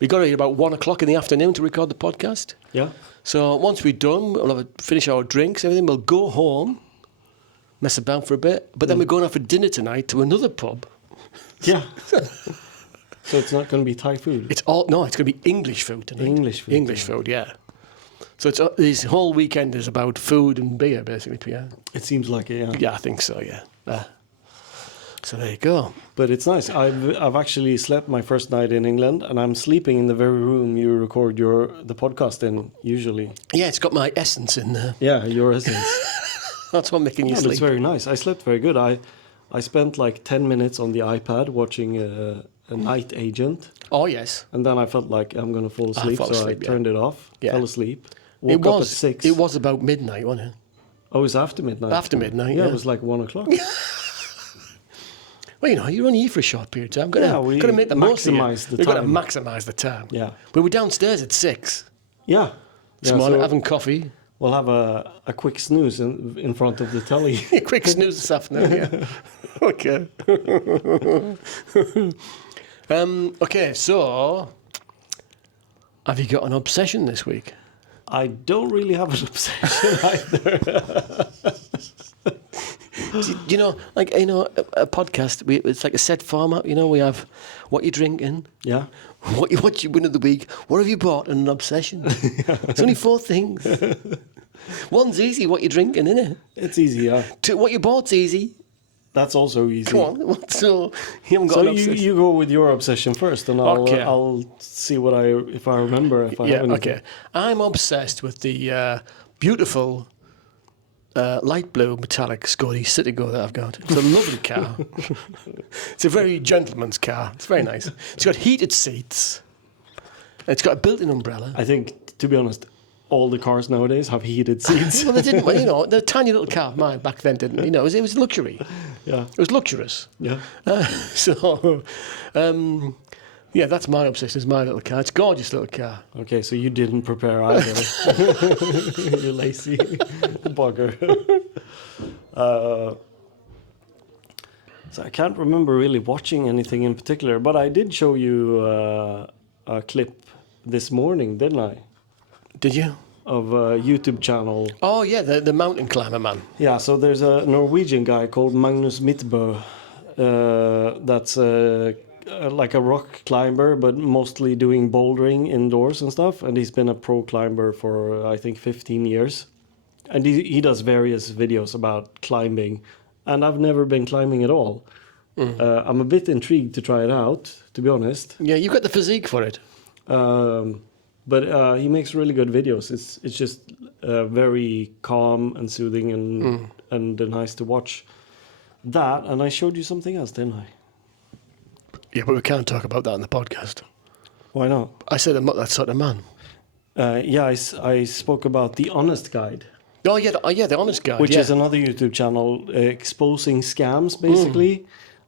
we got here about 1 o'clock in the afternoon to record the podcast. Yeah. So once we're done, we'll finish our drinks, everything. We'll go home, mess about for a bit, but then we're going out for dinner tonight to another pub. Yeah. So it's not going to be Thai food. It's going to be English food tonight. English food, English food, yeah. So this whole weekend is about food and beer, basically, yeah. It seems like it. Yeah. Yeah, I think so, yeah. So there you go. But it's nice. I've actually slept my first night in England, and I'm sleeping in the very room you record the podcast in usually. Yeah, it's got my essence in there. Yeah, your essence. That's what making you Yeah, sleep. it's very nice. I slept very good. I spent like 10 minutes on the iPad watching a night agent, Oh, yes. and then I felt like I'm going to fall asleep, fell so asleep, I yeah. turned it off, Yeah. fell asleep, woke up at 6. It was about midnight, wasn't it? Oh, it was after midnight. After midnight, Yeah, yeah. it was like 1 o'clock. Well, you're only here for a short period of time. Yeah, we Got to make the most of it. maximise the We've got to time. maximise the time. Yeah. We were downstairs at 6 Yeah. this Yeah, morning so having coffee. we'll have a quick snooze in front of the telly. Quick snooze this afternoon, yeah. Okay. Okay, so have you got an obsession this week? I don't really have an obsession either. Do you know, a podcast, it's like a set format. We have what you're drinking, Yeah. what you win of the week, what have you bought, and an obsession. It's only 4 things. One's easy, what you're drinking, isn't it? It's easy, yeah. What you bought's easy. That's also easy. Come on. So you haven't got So an obsession. you go with your obsession first, and Okay. I'll see if I remember if I Yeah, have anything. okay. I'm obsessed with the beautiful light blue metallic Skoda Citigo that I've got. It's a lovely car. It's a very gentleman's car. It's very nice. It's got heated seats. It's got a built-in umbrella. I think, to be honest, all the cars nowadays have heated seats. Well, they didn't. Well, the tiny little car of mine back then didn't. It was luxury. Yeah. It was luxurious. Yeah. Yeah, that's my obsession. Is my little car. It's a gorgeous little car. Okay, so you didn't prepare either. You lazy bugger. So I can't remember really watching anything in particular, but I did show you a clip this morning, didn't I? Did you? Of a YouTube channel. Oh yeah, the mountain climber man. Yeah, so there's a Norwegian guy called Magnus Midtbø. That's like a rock climber, but mostly doing bouldering indoors and stuff. And he's been a pro climber for I think 15 years. And he does various videos about climbing. And I've never been climbing at all. I'm a bit intrigued to try it out, to be honest. Yeah, you've got the physique for it. But he makes really good videos. It's just very calm and soothing and nice to watch. That, and I showed you something else, didn't I? Yeah, but we can't talk about that in the podcast. Why not? I said I'm not that sort of man. Yeah, I spoke about The Honest Guide, Oh yeah, the honest guy. which yeah. is another YouTube channel exposing scams, basically.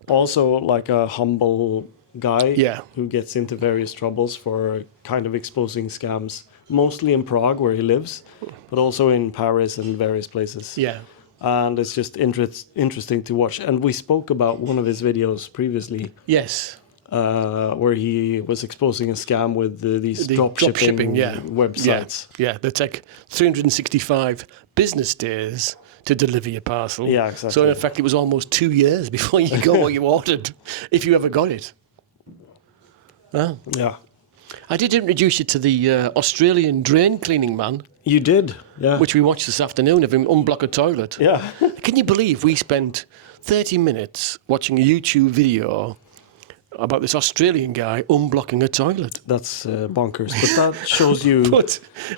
Also, like a humble guy Yeah. who gets into various troubles for kind of exposing scams, mostly in Prague, where he lives, but also in Paris and various places. Yeah. And it's just interesting to watch. And we spoke about one of his videos previously, Yes. where he was exposing a scam with these The drop shipping yeah. websites. Yeah. They take 365 business days to deliver your parcel. Yeah, exactly. So in effect, it was almost 2 years before you got what you ordered, if you ever got it. Well, Yeah. I did introduce you to the Australian drain cleaning man, You did. Yeah. which we watched this afternoon of him unblock a toilet. Yeah. Can you believe we spent 30 minutes watching a YouTube video about this Australian guy unblocking a toilet? That's bonkers. But that shows you.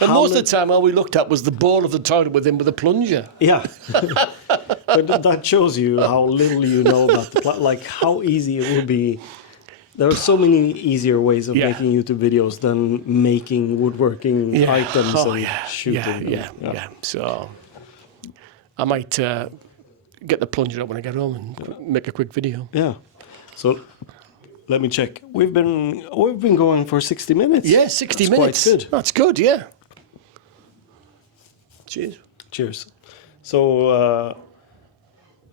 And most of the time, all we looked at was the ball of the toilet with him with a plunger. Yeah. But that shows you how little you know about the like how easy it would be. There are so many easier ways of making YouTube videos than making woodworking items and shooting. Yeah. So I might get the plunger up when I get home and make a quick video. Yeah. So let me check. We've been going for 60 minutes. Yeah, 60 That's minutes. Quite good. That's good, yeah. Cheers. Cheers. So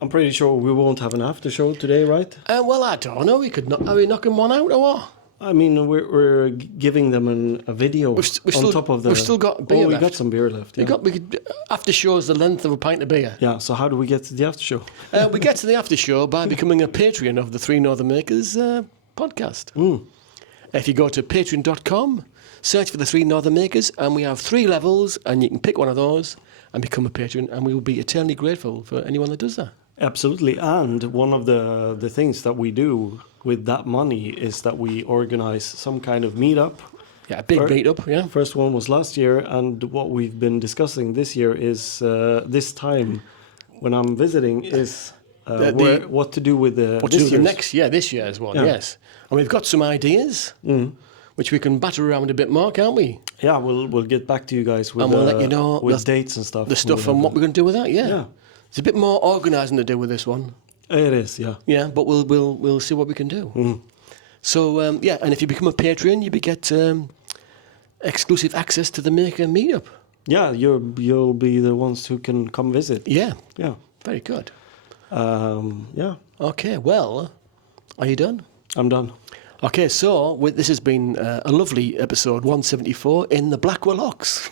I'm pretty sure we won't have an after show today, right? Well, I don't know. Are we knocking one out or what? I mean, we're giving them a video We've on top of the. We've still got beer we left. got some beer left. Yeah. We could, after show is the length of a pint of beer. Yeah. So how do we get to the after show? We get to the after show by becoming a Patreon of the Three Northern Makers podcast. If you go to patreon.com, search for the Three Northern Makers, and we have 3 levels, and you can pick one of those and become a patron, and we will be eternally grateful for anyone that does that. Absolutely. And one of the things that we do with that money is that we organize some kind of meetup. Yeah, a big meetup, yeah. First one was last year, and what we've been discussing this year is this time when I'm visiting is what to do with the What to do visitors. this year's one, Yeah. yes. And we've got some ideas, which we can batter around a bit more, can't we? Yeah, we'll get back to you guys with And we'll let you know with dates and stuff. The stuff and what we're going to do with that, yeah. Yeah. It's a bit more organising to do with this one. It is, yeah. Yeah, but we'll see what we can do. So, and if you become a Patreon, you get exclusive access to the Maker meetup. Yeah, you'll be the ones who can come visit. Yeah. Yeah. Very good. Yeah. Okay, well, are you done? I'm done. Okay, so this has been a lovely episode 174 in the Blackwell Ox.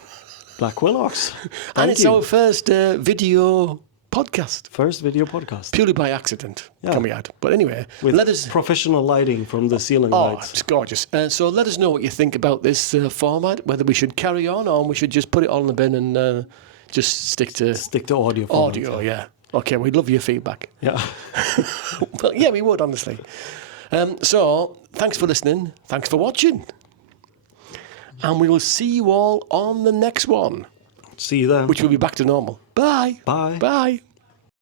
Blackwell Ox. And it's our first video podcast. First video podcast. Purely by accident, can we add. But anyway, With let us... professional lighting from the ceiling Oh, lights. it's gorgeous. So let us know what you think about this format, whether we should carry on or we should just put it all in the bin and just stick to audio. format. audio, yeah. Okay, we'd love your feedback. Yeah. Well, yeah, we would, honestly. So, thanks for listening. Thanks for watching. And we will see you all on the next one. See you then. Which will be back to normal. Bye. Bye. Bye.